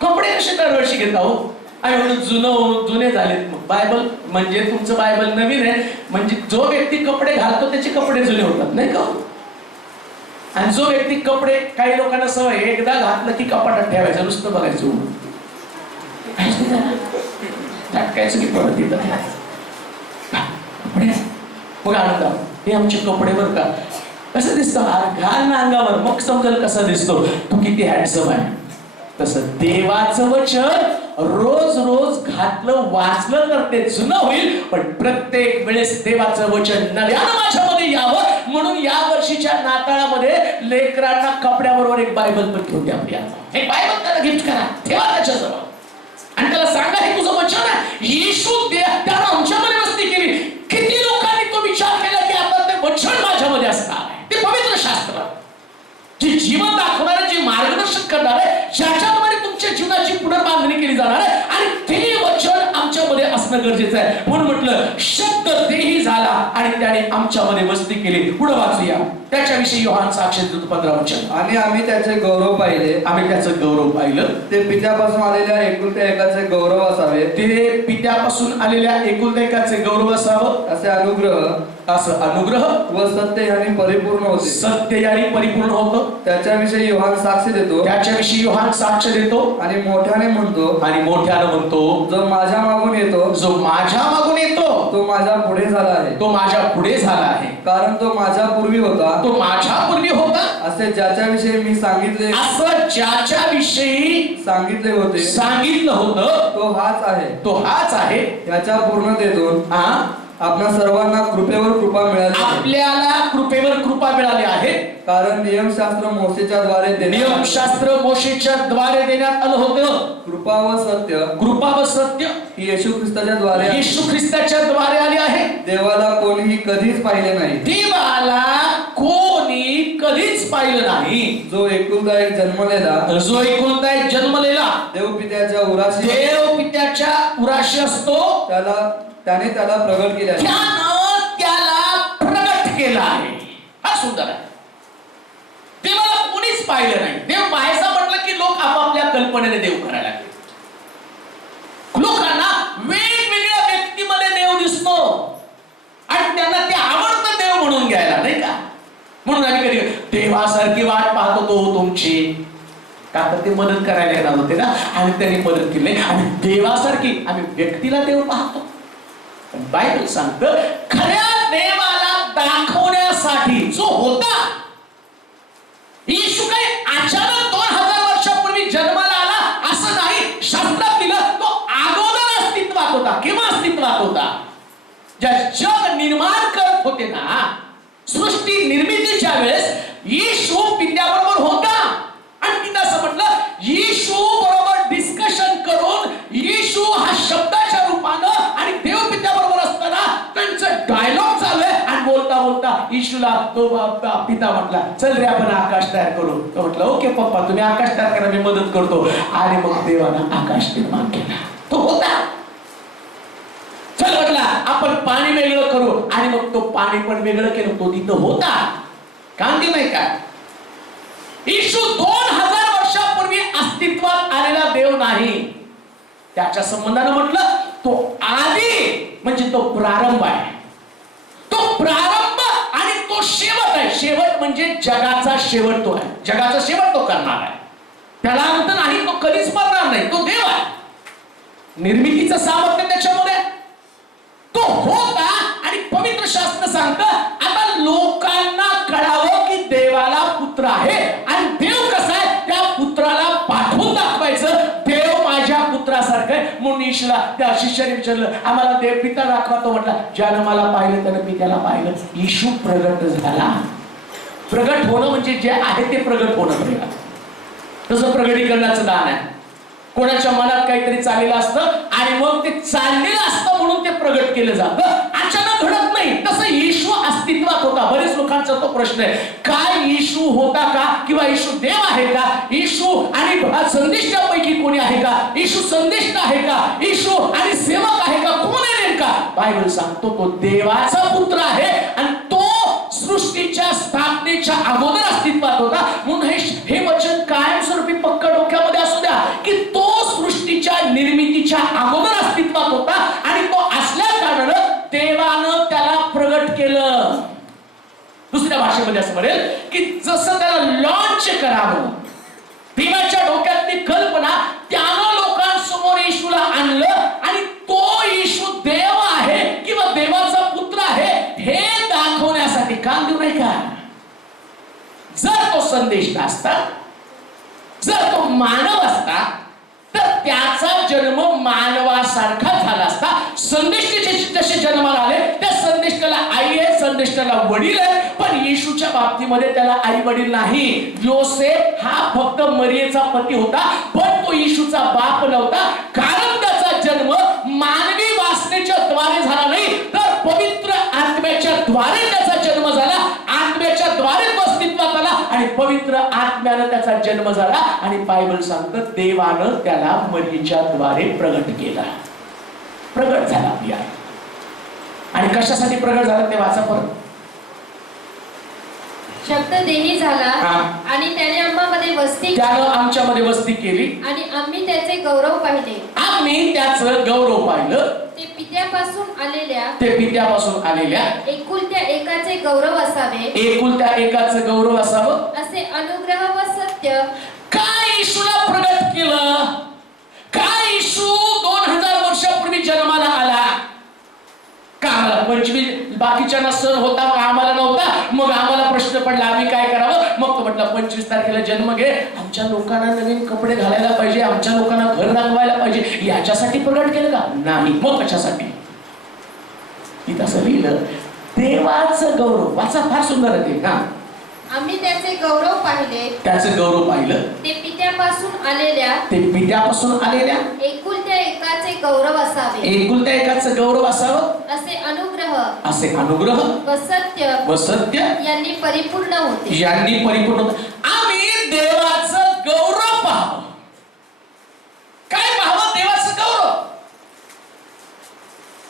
कपडे कसे दरवर्षी घेता हो? आणि म्हणून जुने झालेत. बायबल म्हणजे तुमचं बायबल नवीन आहे म्हणजे जो व्यक्ती कपडे घालतो त्याचे कपडे जुने होतात, नाही का? आणि जो व्यक्ती कपडे, काही लोकांना सवय एकदा घातलं की कपाटात ठेवायचं, नुसतं बघायचं, टाकायचं की परत येतं कपडे. मग आनंद, हे आमचे कपडे बरं का, कसं दिसतं? घाल ना अंगावर, मग समजेल कसा दिसतो तू किती हँडसम आहे. तसं देवाचं वचन रोज रोज घातलं वाचलं तर ते जुनं होईल, पण प्रत्येक वेळेस देवाचं वचन नव्यानं माझ्यामध्ये यावं म्हणून या वर्षीच्या नाताळामध्ये लेकरांना कपड्याबरोबर एक बायबल पण घेऊन द्या. एक बायबल त्याला गिफ्ट करा, ठेवा त्याच्याजवळ आणि त्याला सांगा हे तुझं वचन आहे. येशू त्यानं आमच्यामध्ये वस्ती केली. किती लोकांनी तो विचार केला की आता ते वचन माझ्यामध्ये असणार आहे. ते पवित्र शास्त्र जे जीवन दाखवणारे, जे मार्गदर्शन करणारे, ज्याच्याद्वारे तुमच्या जीवनाची पुनर्बांधणी केली जाणार आहे आणि ते वचन आमच्यामध्ये असणं गरजेचं आहे. म्हणून म्हटलं शब्द देही झाला आणि त्याने आमच्यामध्ये वस्ती केली. पुढे वाचूया त्याच्याविषयी योहान साक्ष देतो 15 वचन. आणि आम्ही त्याचे गौरव पाहिले, आम्ही त्याचं गौरव पाहिलं. ते पित्यापासून आलेल्या एकुलत्या एकाचे गौरव असावे. ते पित्यापासून आलेल्या एकुलत्या एकाचे गौरव असावं, असे अनुग्रह व सत्य याने परिपूर्ण होते. सत्य याने परिपूर्ण होतं. त्याच्याविषयी योहान साक्ष देतो, त्याच्याविषयी योहान साक्ष देतो आणि मोठ्याने म्हणतो, जो माझ्या मागून येतो तो माझ्या पुढे झाला आहे, कारण तो माझ्या पूर्वी होता, असे ज्याच्याविषयी मी सांगितले सांगितलं होतं तो हाच आहे. याच्या पूर्णतेतून आपल्या सर्वांना कृपेवर कृपा मिळाली. आपल्याला कृपेवर कृपा मिळाली आहे. कारण नियमशास्त्र मोशेच्या द्वारे देण्यात आलं होतं. कृपा व सत्य ही येशू ख्रिस्ताच्या द्वारे आली आहे. देवाला कोणीही कधीच पाहिले नाही. जो एकुलता एक जन्मलेला देवपित्याच्या उराशी असतो, त्याने त्याला प्रगट केला आहे. हा सुंदर आहे. देवाला कोणीच पाहिलं नाही. देव पाहायचा म्हटलं की लोक आपापल्या कल्पनेने देव करायला लागले. लोकांना वेगवेगळ्या व्यक्तीमध्ये देव दिसतो आणि त्यांना ते आवडतं देव म्हणून घ्यायला, नाही का? म्हणून आम्ही कधी देवासारखी वाट पाहत होतो तुमची, का तर ते मदत करायला येणार होते ना आणि त्यांनी मदत केली. आणि देवासारखी आम्ही व्यक्तीला देव पाहतो. बायबल सांगतं खऱ्या देवाला दाखवण्यासाठी जो होता येशू काही अचानक 2000 वर्षापूर्वी जन्माला आला असं नाही. शास्त्रात दिलं तो अगोदर अस्तित्वात होता. केव्हा अस्तित्वात होता? ज्या जग निर्माण करत होते ना, सृष्टी निर्मितीच्या वेळेस येशू पित्याबरोबर होता. आणि तिथं असं म्हटलं येशू बरोबर डिस्कशन करून येशू हा शब्दाच्या रूपानं आणि देव पित्याबरोबर असताना त्यांचं डायलॉग चालू आहे. आणि बोलता बोलता येशूला तो पिता म्हटला चल रे आपण आकाश तयार करू. तो म्हटलं ओके पप्पा तुम्ही आकाश तयार करा, मी मदत करतो. आणि मग देवानं आकाश निर्माण केला. तो होता. चल म्हटला आपण पाणी वेगळं करू आणि मग तो पाणी पण वेगळं केलं. तो तिथं होता. काम की नाही का? येशू 2000 वर्षापूर्वी अस्तित्वात आलेला देव नाही. त्याच्या संबंधानं म्हटलं तो आदी म्हणजे तो प्रारंभ आहे. तो प्रारंभ आणि तो शेवट आहे. शेवट म्हणजे जगाचा शेवट तो आहे. जगाचा शेवट तो करणार आहे. त्याला अंत नाही, तो कधीच मरणार नाही. तो देव आहे. निर्मितीचं सामर्थ्य त्याच्यामध्ये तो होता. आणि पवित्र शास्त्र सांगतं आता लोकांना कळावं की देवाला पुत्र आहे. आणि देव कसा आहे त्या पुत्राला पाठवून दाखवायचं. देव माझ्या पुत्रासारखं आहे. म्हणून येशूला त्या शिष्याने विचारलं आम्हाला देव पिता दाखवा. तो म्हटला ज्यानं मला पाहिलं त्यानं मी त्याला पाहिलं. येशू प्रगट झाला. प्रगट होणं म्हणजे जे आहे ते प्रगट होणं प्रिया. तसं प्रगटीकरणाचं दान आहे. कोणाच्या मनात काहीतरी चाललेलं असतं आणि मग ते चाललेलं असतं म्हणून ते प्रगट केलं जातं. अचानक घडत नाही. तसं येशू अस्तित्वात होता. बरेच लोकांचा तो प्रश्न आहे काय येशू होता का किंवा येशू देव आहे का? येशू आणि संदेष्टापैकी कोणी आहे का? येशू संदेष्ट आहे का? येशू आणि सेवक आहे का? कोण आहे नेमका? बायबल सांगतो तो देवाचा पुत्र आहे आणि तो सृष्टीच्या स्थापनेच्या अगोदर अस्तित्वात होता. म्हणून हे वचन कायमस्वरूपी पक्क डोक्यामध्ये असू द्या की तो सृष्टीच्या निर्मितीच्या अगोदर अस्तित्वात होता आणि तो असल्या कारणानं देवानं त्याला प्रगट केलं. दुसऱ्या भाषेमध्ये असं म्हणेल की जसं त्याला लॉन्च करावं देवाच्या डोक्यातली कल्पना त्यानं लोकांसमोर येशूला आणलं आणि तो येशू देव आहे किंवा देवाचा पुत्र आहे हे दाखवण्यासाठी. काम देऊ नाही का? जर तो संदेश असता, जर तो मानव असता तर त्याचा जन्म मानवासारखा झाला असता. संदेष्टीचे जसे जन्माला आले त्या संदेष्टाला आई आहे, संदेष्टाला वडील आहे. पण येशूच्या बाबतीमध्ये त्याला आई वडील नाही. योसेफ हा फक्त मरियेचा पती होता पण तो येशूचा बाप नव्हता. कारण त्याचा जन्म मानवी वासनेच्या द्वारे झाला नाही तर पवित्र आत्म्याच्या द्वारे त्याचा जन्म झाला. आत्म्याच्या द्वारे तो अस्तित्वात आला आणि पवित्र आत्म्यानं त्याचा जन्म झाला. आणि बायबल सांगतं देवानं त्याला मरियेच्या द्वारे प्रगट केला. प्रगट झाला प्रिया. आणि कशासाठी प्रगट झाला ते वाचा परत. शब्द देही झाला आणि त्याने आम्हामध्ये वस्ती त्यानं आमच्यामध्ये वस्ती केली आणि आम्ही त्याचे गौरव पाहिले. आम्ही त्याचं गौरव पाहिलं. ते पित्यापासून आलेल्या एकुलत्या एकाचे गौरव असावे. एकुलत्या एकाचं गौरव असावं असे अनुग्रह व सत्य. काय येशूला प्रगट केलं? काय येशू 2000 वर्षापूर्वी जन्माला आला? का आम्हाला 25 बाकीच्यांना सण होता मग आम्हाला नव्हता. मग आम्हाला प्रश्न पडला आम्ही काय करावं? मग तो म्हटलं 25 तारखेला जन्म घे. आमच्या लोकांना नवीन कपडे घालायला पाहिजे, आमच्या लोकांना घर दाखवायला पाहिजे. याच्यासाठी प्रगट केलं का? नाही. मग कशासाठी? इथं असं लिहिलं देवाचं गौरव. वाचा फार सुंदर आहे ते. हा आम्ही त्याचे गौरव पाहिले. त्याचं गौरव पाहिलं. ते पित्यापासून आलेल्या एकुलत्या एकाचे गौरव असावे. एकुलत्या एकाचं गौरव असावं असे अनुग्रह व सत्य यांनी परिपूर्ण होते. आम्ही देवाचं गौरव पाहावं. काय पाहावं? देवाचं गौरव.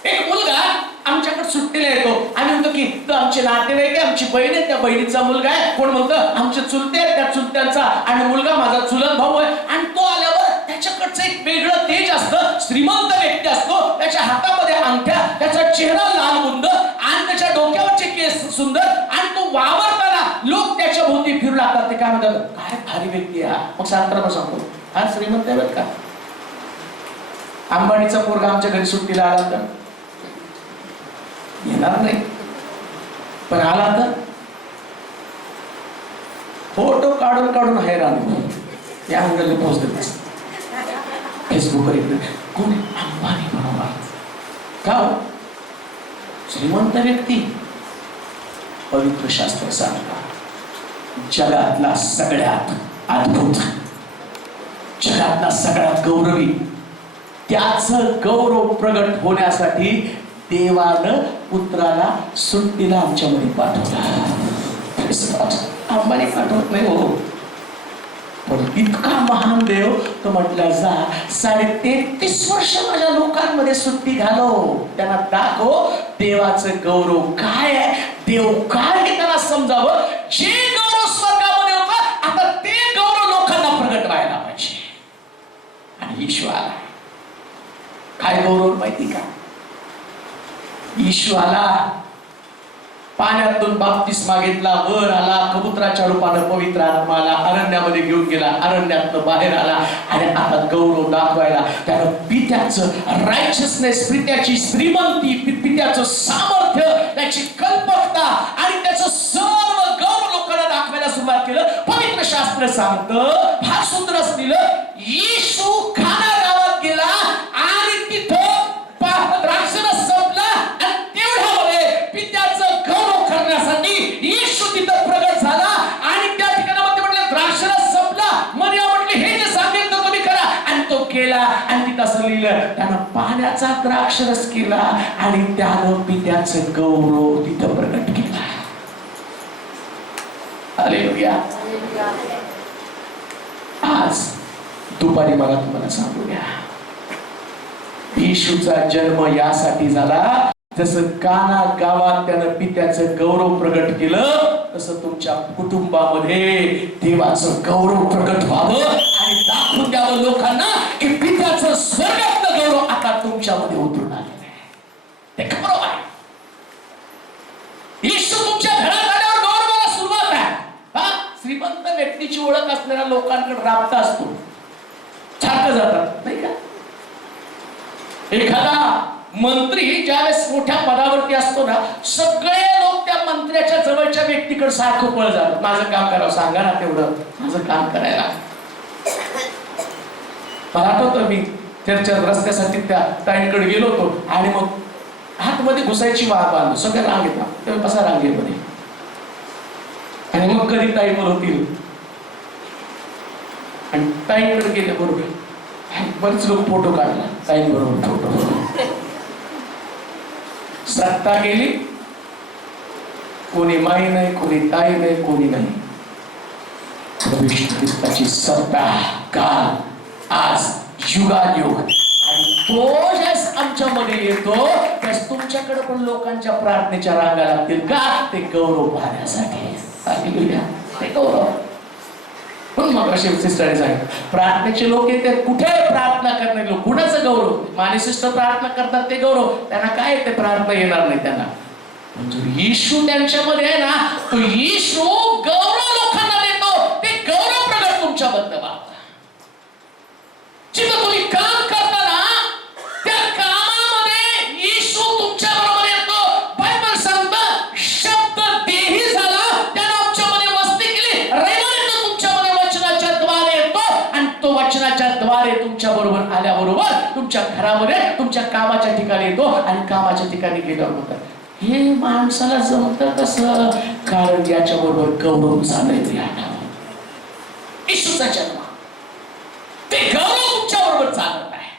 एक मुलगा आमच्याकडे सुट्टीला येतो. आम्ही म्हणतो की तो आमचे नातेवाईक आहे, आमची बहीण आहे, त्या बहिणीचा मुलगा आहे. कोण म्हणतं आमचे चुलते आहेत, त्या चुलत्यांचा आणि मुलगा माझा चुलत भाऊ आहे. आणि तो आल्यावर त्याच्याकडचं एक वेगळं तेज असतं. श्रीमंत व्यक्ती असतो. त्याच्या हातामध्ये अंगठ्या, त्याचा चेहरा लाल बुंद आणि त्याच्या डोक्यावरचे केस सुंदर आणि तो वावरताना लोक त्याच्या भोवती फिरू लागतात. ते काय म्हणतात काय भारी व्यक्ती आहे. मग सांगतो हा श्रीमंत आहे का? अंबानीचा पोरगा आमच्या घरी सुट्टीला आला तर येणार नाही. पण आला तर फोटो काढून हैराण. या अंगलने पोस्ट देत फेसबुकवर कोण अंबानी बरोबर का? श्रीमंत व्यक्ती. पवित्र शास्त्र सांगतात जगातला सगळ्यात अद्भुत, जगातला सगळ्यात गौरवी त्याचं गौरव प्रगट होण्यासाठी देवानं पुत्राला सुट्टीला आमच्यामध्ये पाठवला. अंबानी पाठवत नाही हो. पण इतका महान देव तो म्हटला जा 33.5 वर्ष माझ्या लोकांमध्ये सुट्टी घालव. त्यांना दाखव देवाचं गौरव काय आहे, देव काय हे त्यांना समजावं. जे गौरव स्वर्गामध्ये होतं आता ते गौरव लोकांना प्रगट व्हायला पाहिजे. आणि येशू आला. काय गौरव माहिती का? येशू आला पाण्यातून बाप्तिस्मा घेतला, वर आला, कबुतराच्या रूपानं पवित्र आत्माला अरण्यामध्ये घेऊन गेला, अरण्यातनं बाहेर आला आणि आता गौरव दाखवायला त्यानं पित्याचं रायचसनेस, पित्याची श्रीमंती, पित्याचं सामर्थ्य, त्याची कल्पकता आणि त्याचं सर्व गौरव लोकांना दाखवायला सुरुवात केलं. पवित्र शास्त्र सांगतं, फार सुंदर असलेलं, येशू खाना गावात गेला आणि तिथं द्राक्षरस संपला आणि तेवढ्यामध्ये पित्याचं गौरव करण्यासाठी येशू तिथं प्रगट झाला आणि त्या ठिकाणामध्ये म्हटलं द्राक्षरस संपला. मरियम म्हटली, हे जे सांगेल तर तुम्ही करा, आणि तो केला. आणि तिथं असं लिहिलं, त्यानं पाण्याचा द्राक्षरस केला आणि त्यानं पित्याचं गौरव तिथं प्रगट केला. हालेलुया. आज दुपारी मला तुम्हाला सांगू द्या, येशूचा जन्म यासाठी झाला, जसं काना गावात त्यानं पित्याचं गौरव प्रगट केलं, तसं तुमच्या कुटुंबामध्ये देवाचं गौरव प्रगट व्हावं आणि दाखवून द्यावं लोकांना की पित्याचं स्वर्गातलं गौरव आता तुमच्यामध्ये उतरून आलेलं आहे. ते खरं आहे. येशू तुमच्या घरात आल्यावर गौरवाला सुरुवात आहे. हा, श्रीमंत व्यक्तीची ओळख असलेल्या लोकांकडे राबता असतो, सारखं जातात नाही का. एखादा मंत्री ज्यावेळेस मोठ्या पदावरती असतो ना, सगळे लोक त्या मंत्र्याच्या जवळच्या व्यक्तीकडे सारखं पळ जातात, माझं काम करावं, सांगा ना तेवढं माझं काम करायला. मला आठवतं, मी चर्चा रस्त्यासाठी त्या ताईंकडे गेलो होतो आणि मग आतमध्ये घुसायची वाट बांधलो, सगळ्या रांगेत तेव्हा बसा रांगेमध्ये, आणि मग कधी ताई बोलवतील आणि ताईंकडे गेले बरोबर बरेच लोक फोटो काढला, ताईं बरोबर फोटो. सत्ता गेली, कोणी माई नाही, कोणी ताई नाही, कोणी नाही. प्रभू ख्रिस्ताची सत्ता काल, आज, युगायुग, आणि तो ज्यास आमच्यामध्ये येतो त्यास तुमच्याकडे पण लोकांच्या प्रार्थनेच्या रांगा लागतील का, ते गौरव पाहण्यासाठी. ते गौरव. पण मग असे सिस्टरने सांगितलं, प्रार्थनेचे लोक येते, कुठे प्रार्थना करणारे लोक, कुणाचं गौरव. माने सिस्टर प्रार्थना करतात ते गौरव, त्यांना काय येते, प्रार्थना येणार नाही त्यांना. म्हणजे येशू त्यांच्यामध्ये आहे ना, तो येशू गौरव लोकांना देतो, ते गौरव प्रगट तुमच्याबद्दल वाटतं. जिथं तुम्ही काम करताना त्या कामामध्ये येशू तुमच्या बरोबर येतो. बायबल सांगतं, शब्द देही झाला, त्यानं आमच्यामध्ये वस्ती केली, रविवारी तुमच्यामध्ये वचनाच्या द्वारे येतो आणि तो वचनाच्या द्वारे तुमच्या बरोबर आल्याबरोबर तुमच्या घरामध्ये, तुमच्या कामाच्या ठिकाणी येतो आणि कामाच्या ठिकाणी गेल्यावर होतं. हे माणसाला जमतं कसं, कारण याच्या बरोबर गौरव झालंय. येशूचा जन्म, ते गौरव तुमच्या बरोबर चालत आहे.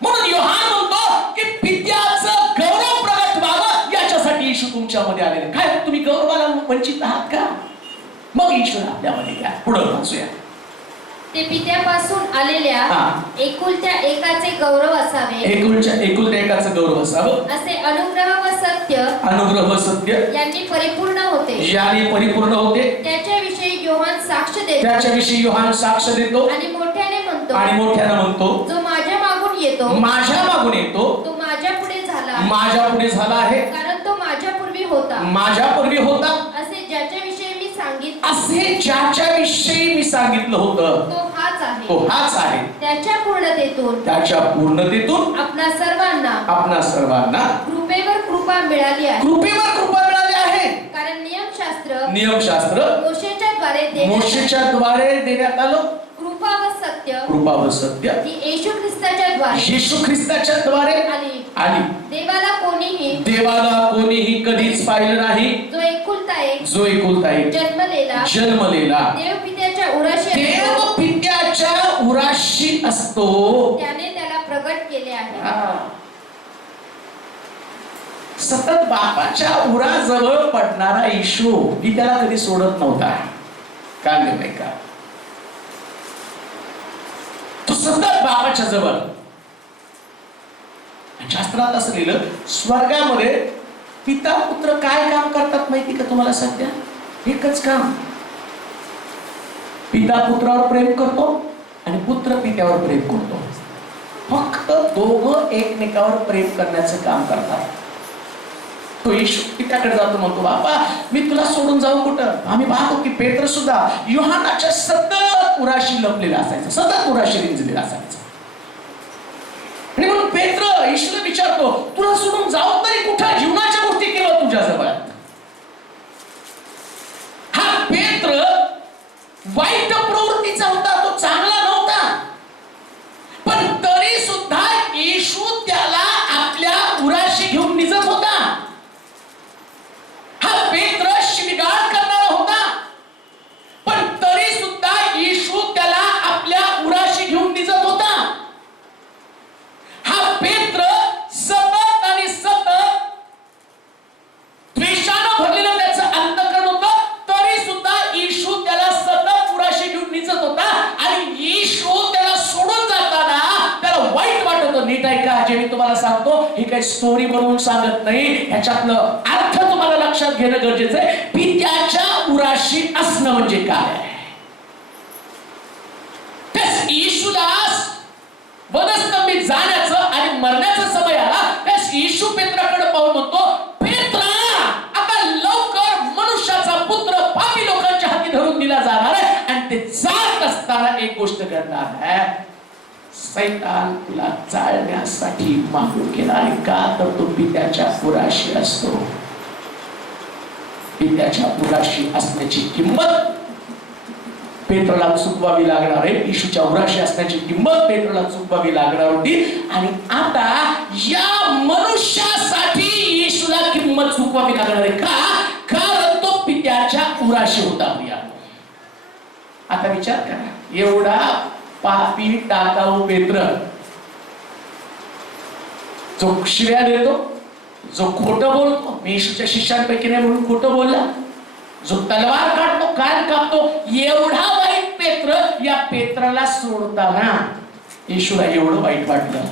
म्हणून योहान म्हणतो की पित्याचं गौरव प्रगट व्हावं याच्यासाठी येशू तुमच्यामध्ये आलेले. काय तुम्ही गौरवाला वंचित आहात का? मग येशू आपल्यामध्ये घ्या. पुढे वाचूया. ते पित्यापासून आलेल्या एकुलत्या एकाचे गौरव असावे, एकुलत्या एकाचं गौरव असावं, असे अनुग्रह व सत्य यांनी परिपूर्ण होते. त्याच्याविषयी योहान साक्ष देतो आणि मोठ्याने म्हणतो, जो माझ्या मागून येतो तो माझ्या पुढे झाला आहे, कारण तो माझ्या पूर्वी होता, असे ज्याच्याविषयी मी सांगितलं होतं तो हाच आहे. त्याच्या पूर्णतेतून आपणा सर्वांना कृपेवर कृपा मिळाली आहे. कारण नियमशास्त्र मोशेच्या द्वारे देण्यात आलं. कृपा व सत्य ही येशू ख्रिस्ताच्या द्वारे आली. देवाला कोणीही कधीच पाहिलं नाही. जो एकुलता एक जन्मलेला देव पित्याच्या उराशी असतो, त्याने त्याला प्रगट केले आहे. सतत बापाच्या उराजवळ पडणारा येशू पित्याला कधी सोडत नव्हता. का नाही का, तो सतत बापाच्या जवळ. शास्त्रात असं लिहिलं, स्वर्गामध्ये पिता पुत्र काय काम करतात माहिती का तुम्हाला? सध्या एकच काम. पिता पुत्रावर प्रेम करतो आणि पुत्र पित्यावर प्रेम करतो. फक्त दोघं एकमेकावर प्रेम करण्याचं काम करतात. तो येशू त्याकडे जातो, म्हणतो बाबा मी तुला सोडून जाऊ कुठं. आम्ही पाहतो की पेत्र सुद्धा योहानाच्या सतत उराशी लपलेला असायचा, सतत उराशी रिंजलेला असायचा. आणि म्हणून पेत्र येशूला विचारतो, तुला सोडून जाऊ तरी कुठं, जीवनाच्या गोष्टी केवळ तुझ्या जवळ. हा पेत्र वाईट प्रवृत्तीचा होता, तो चांगला नव्हता, पण तरी सुद्धा येशू त्याला आपल्या उराशी घेऊन निजत होता. हा पेत्र शिवीगाळ करणारा होता, पण तरी सुद्धा येशू त्याला आपल्या उराशी घेऊन निजत होता. हा पेत्र सतत आणि सतत द्वेषानं भरलेलं त्याचं अंतःकरण होतं, तरी सुद्धा येशू त्याला सतत उराशी घेऊन निजत होता. आणि येशू त्याला सोडून जाताना त्याला वाईट वाटत होतं. नीट ऐका, जे मी तुम्हाला सांगतो ही काही स्टोरी बनवून सांगत नाही, ह्याच्यातलं अर्थ तुम्हाला लक्षात घेणं गरजेचं आहे. पित्याच्या उराशी असणं म्हणजे काय. येशूला वधस्तंभीत जाण्याचं आणि मरण्याचा समय आला. त्यास येशू पेत्राकडे पाहून म्हणतो, पेत्रा आता लवकर मनुष्याचा पुत्र पापी लोकांच्या हाती धरून दिला जाणार आहे. आणि ते जात असताना एक गोष्ट करणार आहे, सैतान तुला चालण्यासाठी मागून केला आहे. का तर तो पित्याच्या उराशी असतो. पित्याच्या उराशी असण्याची किंमत पेट्रोला चुकवावी लागणार आहे. येशूच्या उराशी असण्याची किंमत पेट्रोला चुकवावी लागणार होती. आणि आता या मनुष्यासाठी येशूला किंमत चुकवावी लागणार आहे. का? कारण तो पित्याच्या उराशी होता. आता विचार करा, एवढा पापी टाकाऊ पेत्र, जो शिव्या देतो, जो खोटं बोलतो, मी येशूच्या शिष्यांपैकी नाही म्हणून खोटं बोलला, जो तलवार काढतो, कान कापतो, एवढा वाईट पेत्र, या पेत्राला सोडताना येशूला एवढं वाईट वाटलं.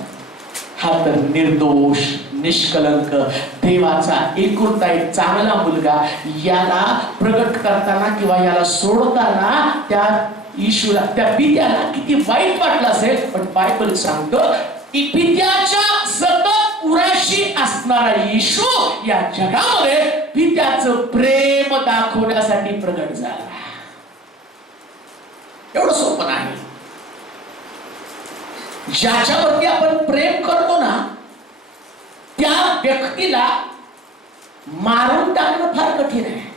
हा तर निर्दोष निष्कलंक देवाचा एकुलता एक चांगला मुलगा, याला प्रगट करताना किंवा याला सोडताना त्या येशूला, त्या पित्याला किती वाईट वाटलं असेल. पण बायबल सांगतो की पित्याच्या सतत उराशी असणारा येशू या जगामध्ये पित्याचं प्रेम दाखवण्यासाठी प्रगट झाला. एवढं सोपं नाही. ज्याच्यावरती आपण प्रेम करतो ना, त्या व्यक्तीला मारून टाकणं फार कठीण आहे.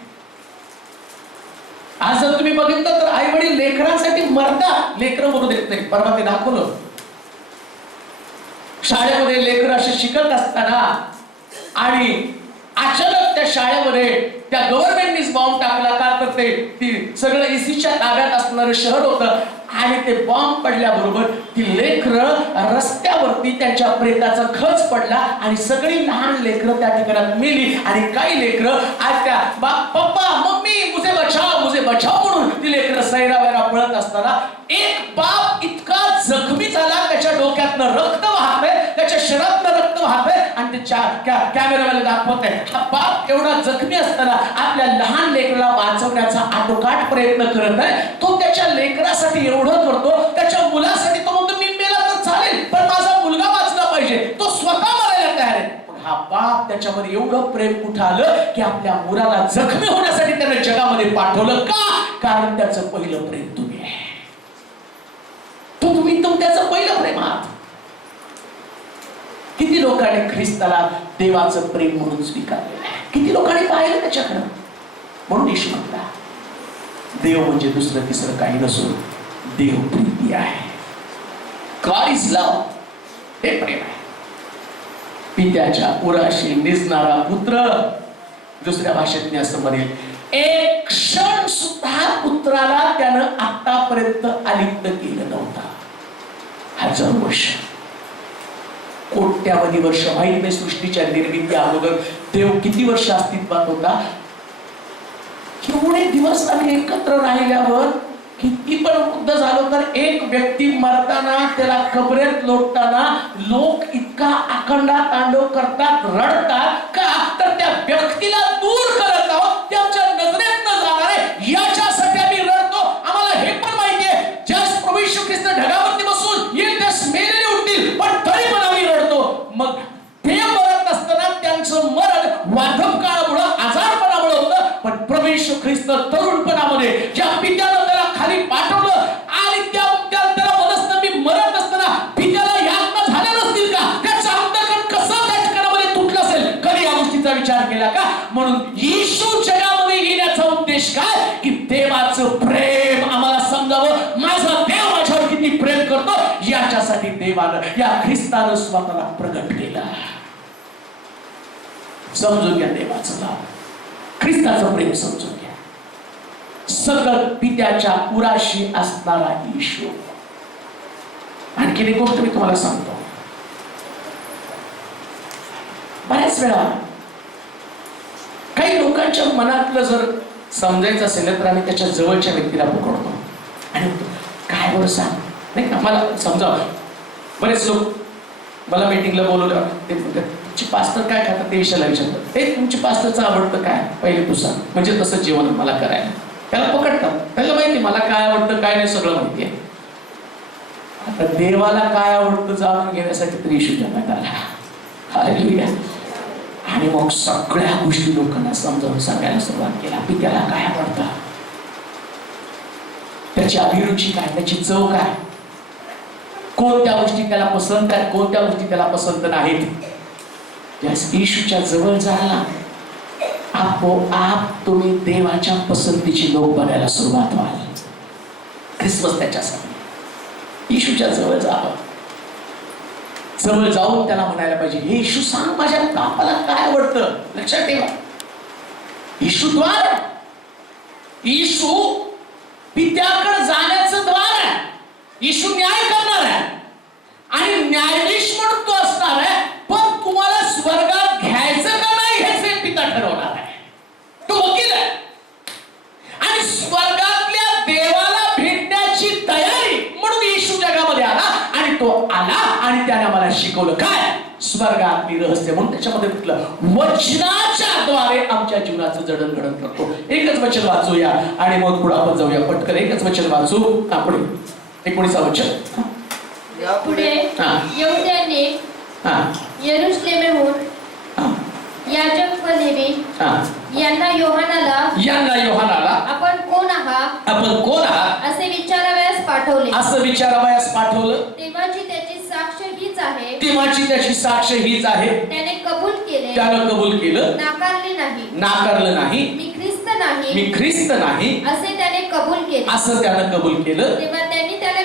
आज जर तुम्ही बघितलं तर आई वडील लेकरांसाठी मरतात, लेकरं मरू देत नाही. परवा ते दाखवलं, शाळेमध्ये लेकर असे शिकत असताना आणि अचानक त्या शाळेमध्ये त्या गव्हर्नमेंटनीच बॉम्ब टाकला. का तर ते सगळं एसीच्या ताब्यात असणारं शहर होतं. आणि ते बॉम्ब पडल्याबरोबर ती लेकरं रस्त्यावरती त्यांच्या प्रेताचा खच पडला आणि सगळी लहान लेकरं त्या ठिकाणात मेली. आणि काही लेकरं आज त्या पप्पा मम्मी मुझे बचाव म्हणून ती लेकरं सैरावैरा पळत असताना एक बाप इतका जखमी झाला, त्याच्या डोक्यातनं रक्त वाहतंय, त्याच्या शरीरातनं रक्त वाहतंय आणि ते कॅमेरावाले दाखवत आहे. हा बाप एवढा जखमी असताना आपल्या लहान लेकराला वाचवण्याचा आटोकाट प्रयत्न करत आहे. तो त्याच्या लेकरासाठी एवढं करतो, त्याच्या मुलासाठी तो म्हणतो मी मेला तर चालेल पण माझा मुलगा वाचला पाहिजे. तो स्वतः मरायला तयार आहे. हा बाप त्याच्यामध्ये एवढं प्रेम कुठं आलं की आपल्या मुलाला जखमी होण्यासाठी त्याने जगामध्ये पाठवलं. का? कारण त्याचं पहिलं प्रेम तुम्ही आहे. तुम्ही त्याचं पहिलं प्रेम आहात. किती लोकांनी ख्रिस्ताला देवाचं प्रेम म्हणून स्वीकारलेलं आहे, किती लोकांनी पाहिलं त्याच्याकडं. म्हणून येशू म्हणला, देव म्हणजे दुसरं तिसरं काही नसून देव प्रीती आहे. God is love. हे प्रेम आहे. पित्याच्या उराशी निजणारा पुत्र, दुसऱ्या भाषेत मी असं म्हणेल, एक क्षण सुद्धा पुत्राला त्यानं आतापर्यंत अलिप्त केलं नव्हतं. हजारो वर्ष, कोट्यावधी वर्ष, माहित नाही सृष्टीच्या निर्मिती अगोदर देव किती वर्ष अस्तित्वात होता. एवढे दिवस आम्ही एकत्र राहिल्यावर किती पण वृद्ध झालो तर एक व्यक्ती मरताना त्याला कबरेत लोटताना लोक इतका आखंडा तांडव करतात, रडतात. का? तर त्या व्यक्तीला दूर करत आहोत, ते आमच्या नजरेत न जाणार आहे याच्यासाठी आम्ही रडतो. आम्हाला हे पण माहिती आहे, ज्यास प्रभू येशू ख्रिस्त ढगावरती बसून येईल त्यास मेलेले उठतील, पण तरी पण आम्ही रडतो. मग ते मरत असताना त्यांचं मरण वाढत ख्रिस्त तरुणपणामध्ये ज्या पित्यानं त्याला खाली पाठवलं आणि त्याला मनस्तं मी मरत असताना पित्याला यातना झाल्या नसतील का? त्याचा अंतःकरण कसा त्या ठिकाणामध्ये तुटला असेल? कधी या गोष्टीचा विचार केला का? म्हणून येशू जगामध्ये येण्याचा उद्देश काय? की देवाचं प्रेम आम्हाला समजावं, माझा देव माझ्यावर किती प्रेम करतो याच्यासाठी देवानं या ख्रिस्तानं स्वतःला प्रगट केलं. समजून घ्या देवाचं नाव, ख्रिस्ताचं प्रेम समजून घ्या. सकल पित्याच्या पुराशी असणारा येशू. आणखीन एक गोष्ट मी तुम्हाला सांगतो. बऱ्याच वेळा काही लोकांच्या मनातलं जर समजायचं असेल तर आम्ही त्याच्या जवळच्या व्यक्तीला पकडतो आणि काय बरं सांग नाही का, मला समजावं. बरेच लोक मला मीटिंगला बोलवलं, ते तुमची पास्टर काय खातात ते विषयाला विचारतात. ते तुमची पास्टरचं आवडतं काय, पहिले तू सांग, म्हणजे तसं जेवण मला करायला. त्याला पकडतात, त्याला माहिती मला काय आवडतं काय नाही सगळं माहिती आहे. आता देवाला काय आवडतं जाणून घेण्यासाठी तरी येशू जगात आला. हालेलुया. आणि मग सगळ्या गोष्टी लोकांना समजावून सांगायला सुरुवात केला की त्याला काय आवडतं, त्याची अभिरुची काय, त्याची चव काय, कोणत्या गोष्टी त्याला पसंत आहेत, कोणत्या गोष्टी त्याला पसंत नाहीत. येशूच्या जवळ जायला आपोआप तुम्ही देवाच्या पसंतीची लोक बनायला सुरुवात व्हाल. ख्रिसमस त्याच्यासाठी येशूच्या जवळ जावं. जवळ जाऊन त्याला म्हणायला पाहिजे, हे येशू सांग माझ्या बापाला काय आवडतं. लक्षात ठेवा, येशू द्वार आहे. येशू पित्याकडे जाण्याचं द्वार आहे. येशू न्याय करणार आहे आणि न्यायाधीश म्हणून तो असणार आहे. पण तुम्हाला स्वर्गात घ्यायचं का नाही हे पिता ठरवणार आहे. तो वकील आहे आणि स्वर्गातल्या देवाला भेटण्याची तयारी म्हणून येशू जगामध्ये आला आणि तो आला आणि त्याने आम्हाला शिकवलं काय, स्वर्गातली रहस्य. म्हणून त्याच्यामध्ये म्हटलं वचनाच्या द्वारे आमच्या जीवनाचं जडणघडण करतो. एकच वचन वाचूया आणि मग पुढे आपण जाऊया पटकन. एकच वचन वाचू. पुढे 19 वचन. पुढे यहूद्यांनी यरूशलेमहून याजक व लेवी यांना योहानाला आपण कोण आहात असे विचारावयास पाठवलं. तेव्हाची त्याची साक्ष हीच आहे. त्याने कबूल केलं, नाकारलं नाही. मी ख्रिस्त नाही असे त्याने कबूल केलं. तेव्हा त्यांनी त्याला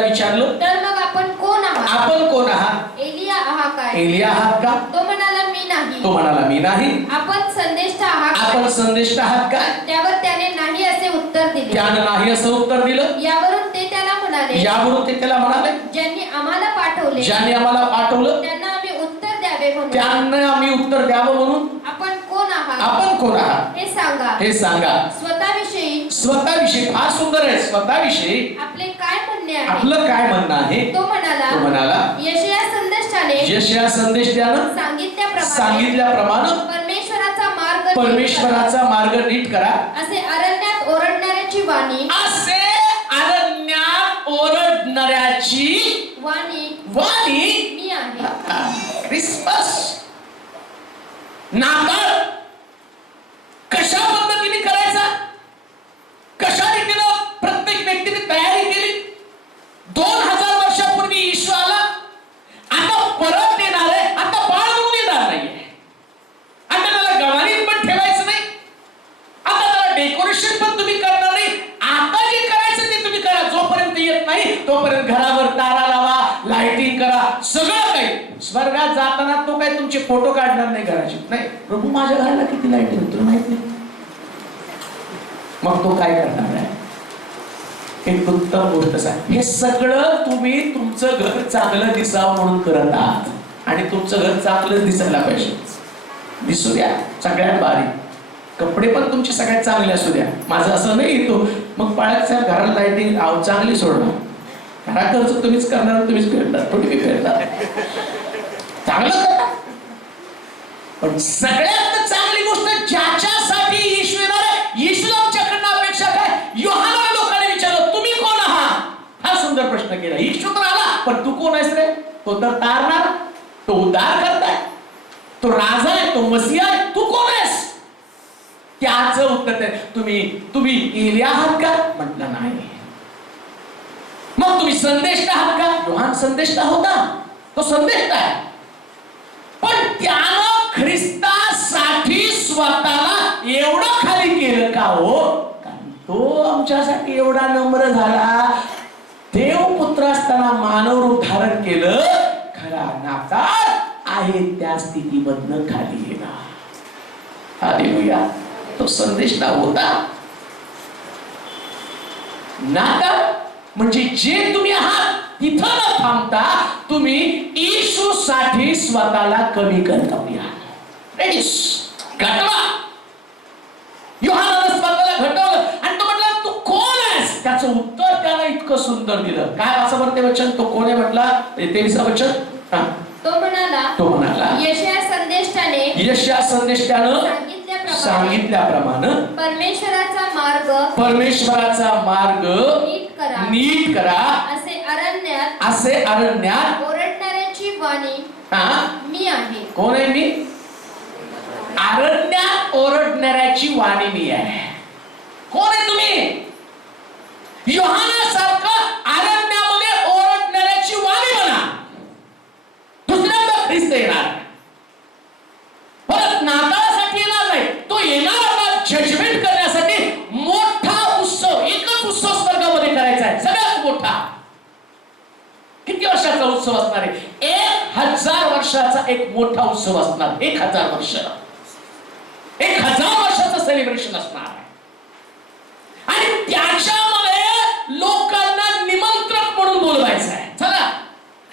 विचारलं तर मग आपण कोण आहात? एलिया आहात का? तो म्हणाला मी नाही. आपण संदेष्ट आहात का? त्यावर त्याने नाही असे उत्तर दिले. यावरून ते त्याला म्हणाले ज्यांनी आम्हाला पाठवलं त्यांना आम्ही उत्तर द्यावं म्हणून आपण कोण आहात हे सांगा. स्वतःविषयी फार सुंदर आहे. स्वतःविषयी आपलं काय म्हणणं आहे? तो म्हणाला यशया संदेष्टानं सांगितल्याप्रमाणे परमेश्वराचा मार्ग नीट करा. असे अरण्यात ओरडणाऱ्याची वाणी मी आहे. क्रिसमस नाताळ कशा पद्धतीने करायचा, कशा रीतीनं प्रत्येक व्यक्तीने तयारी केली. 2000 वर्षापूर्वी येशू आला, आता परत येणार आहे. आता बाळ म्हणून येणार नाहीये. आता त्याला गवारीत पण ठेवायचं नाही. आता त्याला डेकोरेशन पण तुम्ही करणार नाही. आता जे करायचं ते तुम्ही करा. जोपर्यंत येत नाही तोपर्यंत घरावर तारा लावा, लाइटिंग करा, सगळं काही. स्वर्गात जाताना तो काही तुमचे फोटो काढणार नाही घराचे. नाही, प्रभू माझ्या घराला किती लाइटिंग होती तुला माहित नाही. मग तो काय करणार आहे? एक उत्तम गोष्ट सांग. हे सगळं तुम्ही तुमचं घर चांगलं दिसावं म्हणून करत आहात आणि तुमचं घर चांगलंच दिसायला पाहिजे. दिसू द्या सगळ्यात भारी, कपडे पण तुमचे सगळ्यात चांगले असू द्या. माझं असं नाही येतो मग पाळत साहेब घराला लाइटिंग चांगली सोडणार. घरा खर्च तुम्हीच करणार, तुम्हीच फिरणार, थोडी मी फिरणार. चांगलं करा, पण सगळ्यात चांगली गोष्ट ज्याच्यासाठी येशू येणार आहे. येशूला आमच्याकडनं अपेक्षा काय? योहाना लोकांनी विचारलं तुम्ही कोण आहात? हा सुंदर प्रश्न केला. येशू तर आला, पण तू कोण आहेस रे? तो तर तारणार, तो उद्धार करताय, तो राजा आहे, तो मसीहा आहे. तू कोण आहेस? त्याचं उत्तर आहे, तुम्ही एलिया आहात का? म्हटलं नाही. मग तुम्ही संदेष्टा आहात का? योहान संदेष्टा होता, तो संदेष्टा आहे. पण त्यानं ख्रिस्तासाठी स्वतःला एवढं खाली केलं का हो? कारण तो आमच्यासाठी एवढा नम्र झाला. देवपुत्र असताना मानव रूप धारण केलं. खरा नाकार आहे त्या स्थितीमधनं खाली येणार. हालेलुया. तो संदेष्टा होता. नाकार म्हणजे जे तुम्ही आहात तिथं न थांबता तुम्ही येशूसाठी स्वतःला कमी करता. घटवा. योहानानं स्वतःला घटवलं आणि तो म्हटला तू कोण आहेस? त्याचं उत्तर त्याला इतकं सुंदर दिलं. काय वाचा बरं ते वचन? तो कोण आहे म्हटला? 23 वचन. तो म्हणाला यशाया संदेष्टाने सांगितल्याप्रमाणे परमेश्वराचा मार्ग नीट करा असे अरण्यात ओरडणाऱ्याची वाणी मी आहे. कोण आहे मी? अरण्यात ओरडणाऱ्याची वाणी मी आहे. कोण आहे तुम्ही? योहानासारखं अरण्यामध्ये ओरडणाऱ्याची वाणी म्हणा. दुसऱ्यांदा ख्रिस्त येणार, परत नाताळासाठी येणार नाही. तो येणार आता जजमेंट करण्यासाठी. मोठा उत्सव, एकच उत्सव स्वर्गामध्ये करायचा आहे, सगळ्यात मोठा. किती वर्षाचा उत्सव असणार आहे? 1000 वर्षाचा एक मोठा उत्सव असणार. 1000 वर्ष, 1000 वर्षाचं सेलिब्रेशन असणार आहे. आणि त्याच्यामध्ये लोकांना निमंत्रक म्हणून बोलवायचं आहे. चला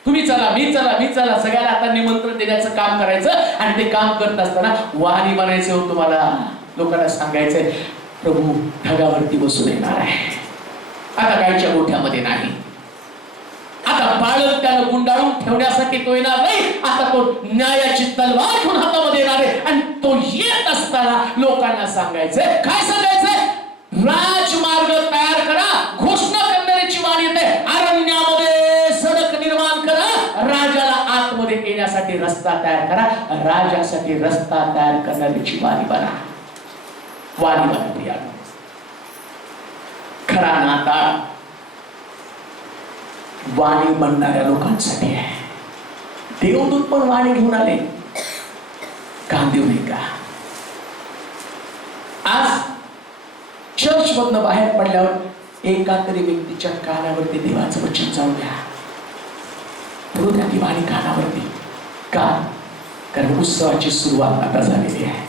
तुम्ही चला, मी चला, सगळ्याला आता निमंत्रण देण्याचं काम करायचं. आणि ते काम करत असताना वाणी बनायचं हो तुम्हाला. लोकांना सांगायचंय प्रभू ढगावरती बसून येणार आहे. आता गायच्या गोठ्यामध्ये नाही. आता बाळक त्याला गुंडाळून ठेवण्यासाठी तो येणार नाही. आता तो न्यायाची तलवार घेऊन हातामध्ये येणार आहे. आणि तो येत असताना लोकांना सांगायचंय, काय सांगायचंय? राजमार्ग तयार करा. घोषणा करणाऱ्याची वाणी येते. अरण्यामध्ये सडक निर्माण करा. राजाला आतमध्ये येण्यासाठी रस्ता तयार करा. राजासाठी रस्ता तयार करणाऱ्याची वाणी बना. वाणी बना प्रिया. खरा नाताळ वाणी बनणाऱ्या लोकांसाठी आहे. देवदूत पण वाणी घेऊन आले. काम देऊ नये का? आज चर्च मधनं बाहेर पडल्यावर एका तरी व्यक्तीच्या कानावरती देवाचं वचन जाऊ द्या. द्या ती वाणी कानावरती. का? कारण उत्सवाची सुरुवात आता झालेली आहे.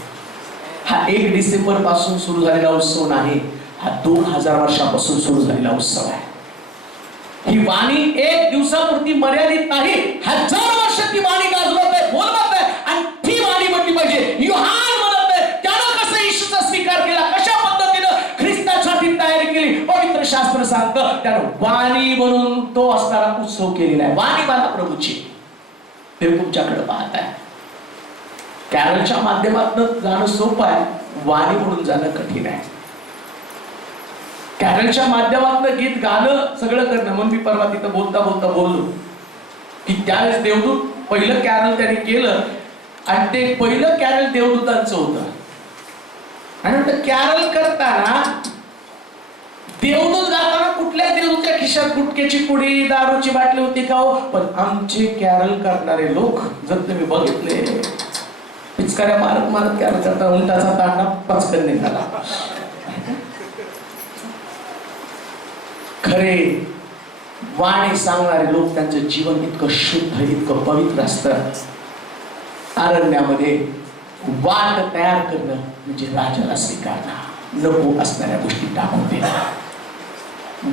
हा 1 डिसेंबर पासून सुरू झालेला उत्सव नाही. हा 2000 वर्षापासून सुरू झालेला उत्सव आहे. ही वाणी 1 दिवसापुरती मर्यादित नाही. 1000 वर्ष ती वाणी गाजवत आहे, बोलवत आहे. आणि ती वाणी म्हटली पाहिजे. योहान म्हणत आहे त्यानं कसं येशूचा स्वीकार केला, कशा पद्धतीनं ख्रिस्तासाठी तयारी केली. पवित्र शास्त्र सांगतं त्यानं वाणी म्हणून तो असणारा उत्सव केलेला आहे. वाणी बना प्रभूची. ते तुमच्याकडे पाहत आहे. कॅरलच्या माध्यमातून जाणं सोपं आहे, वाणी म्हणून जाणं कठीण आहे. कॅरलच्या माध्यमातून गीत गाणं सगळं करणं. म्हणून मी परवा तिथं बोलता बोललो की त्यावेळेस देवदूत पहिलं कॅरल त्यांनी केलं आणि ते पहिलं कॅरल देवदूतांचं होतं. आणि म्हणतं कॅरल करताना देवदूत जाताना कुठल्या देवदूतच्या खिशात गुटक्याची पुडी दारूची बाटली होती का हो? पण आमचे कॅरल करणारे लोक जर तुम्ही बघितले, पिचकाऱ्या मारत मारत कॅरल करता उंटाचा तांडा पचकन निघाला. खरे वाणी सांगणारे लोक त्यांचं जीवन इतकं शुद्ध, इतकं पवित्र असतं. अरण्यामध्ये वाट तयार करणं म्हणजे राजाला स्वीकारणं. नको असणाऱ्या गोष्टी टाकून देणं.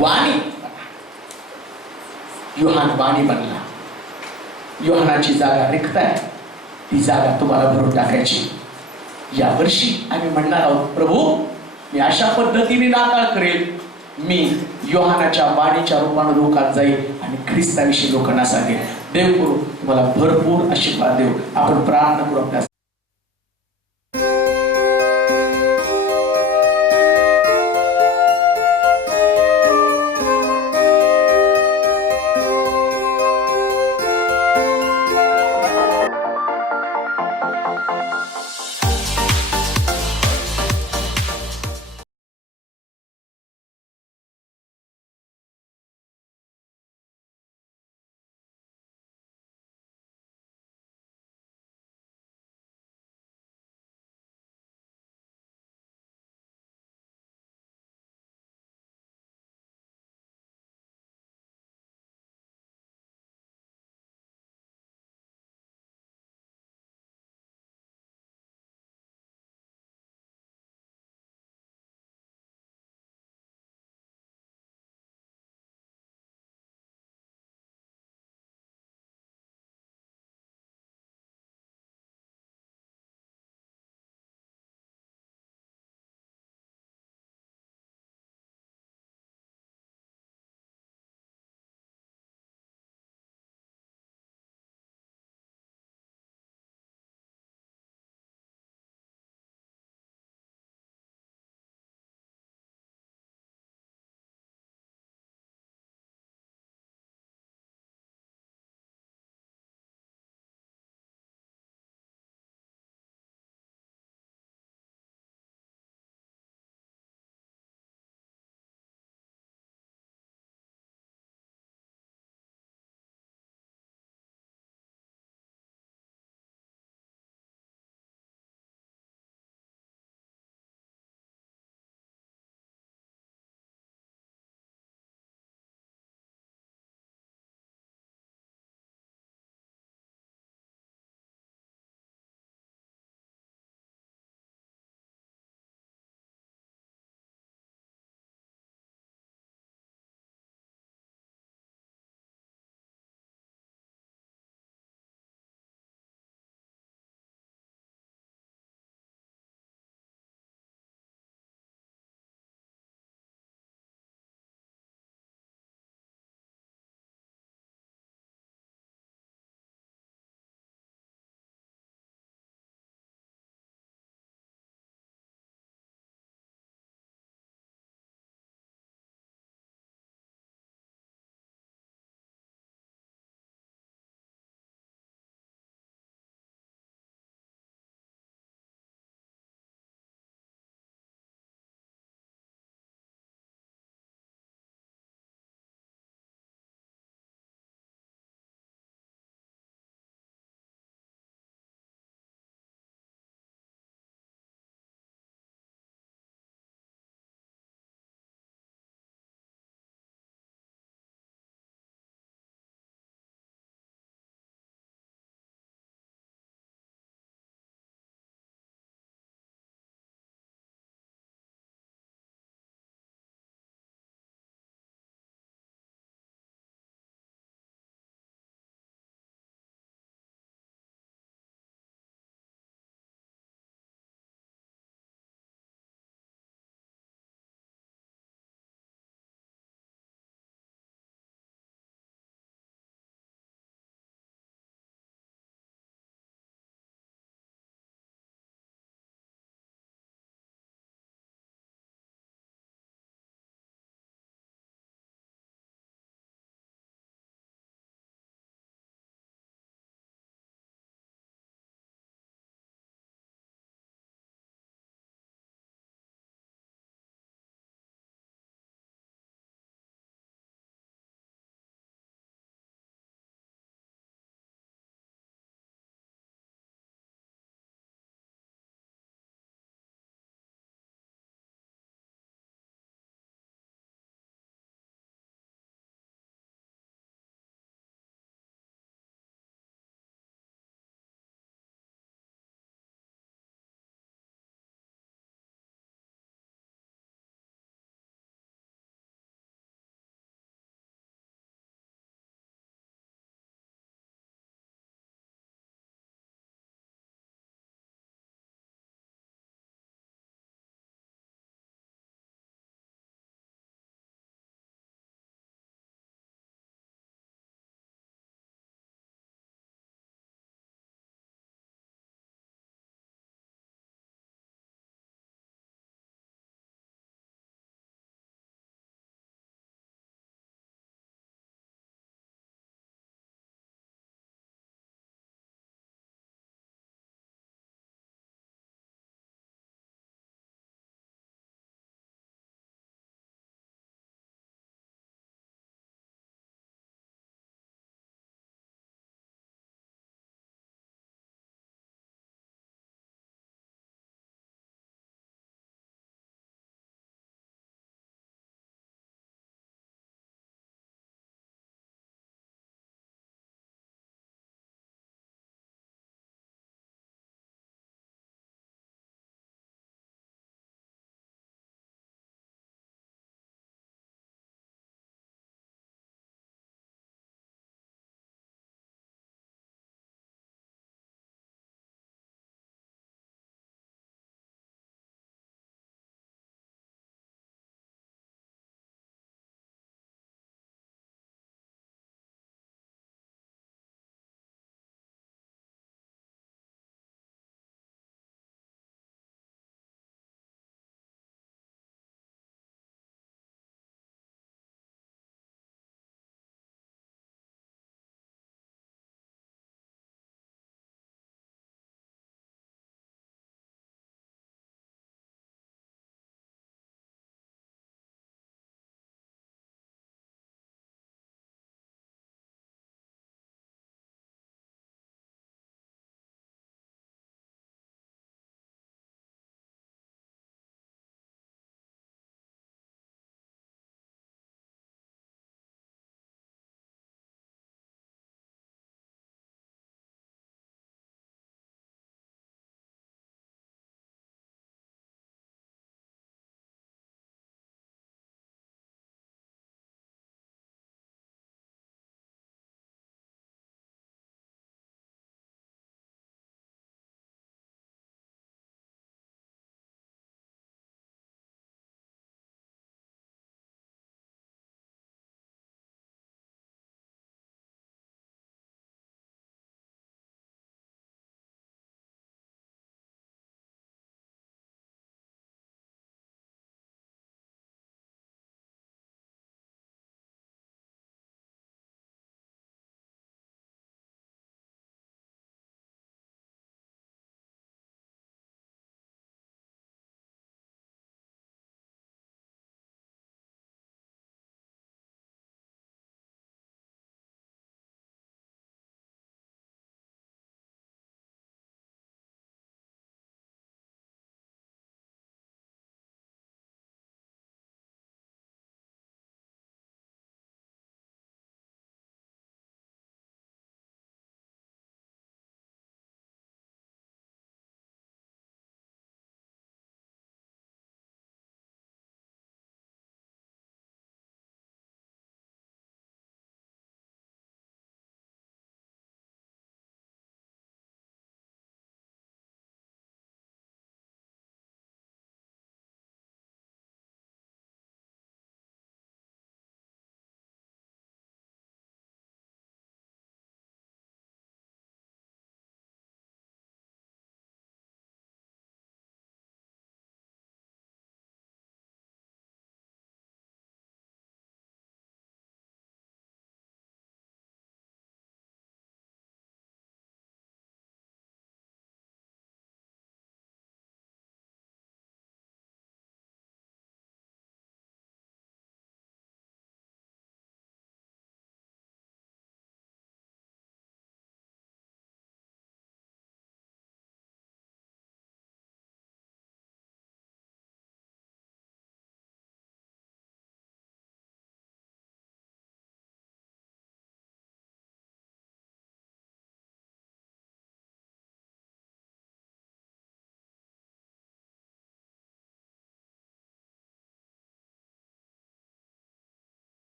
वाणी. योहान वाणी बनला. योहानाची जागा रिक्त आहे. ती जागा तुम्हाला भरून टाकायची. या वर्षी आम्ही म्हणणार आहोत प्रभू मी अशा पद्धतीने नाताळ करेल. मी योहानाच्या वाणीच्या रूपाने लोकात जाईल आणि ख्रिस्ताविषयी लोकांना सांगेल. देव करू तुम्हाला भरपूर आशीर्वाद देऊ. आपण प्रार्थना करू. आपल्या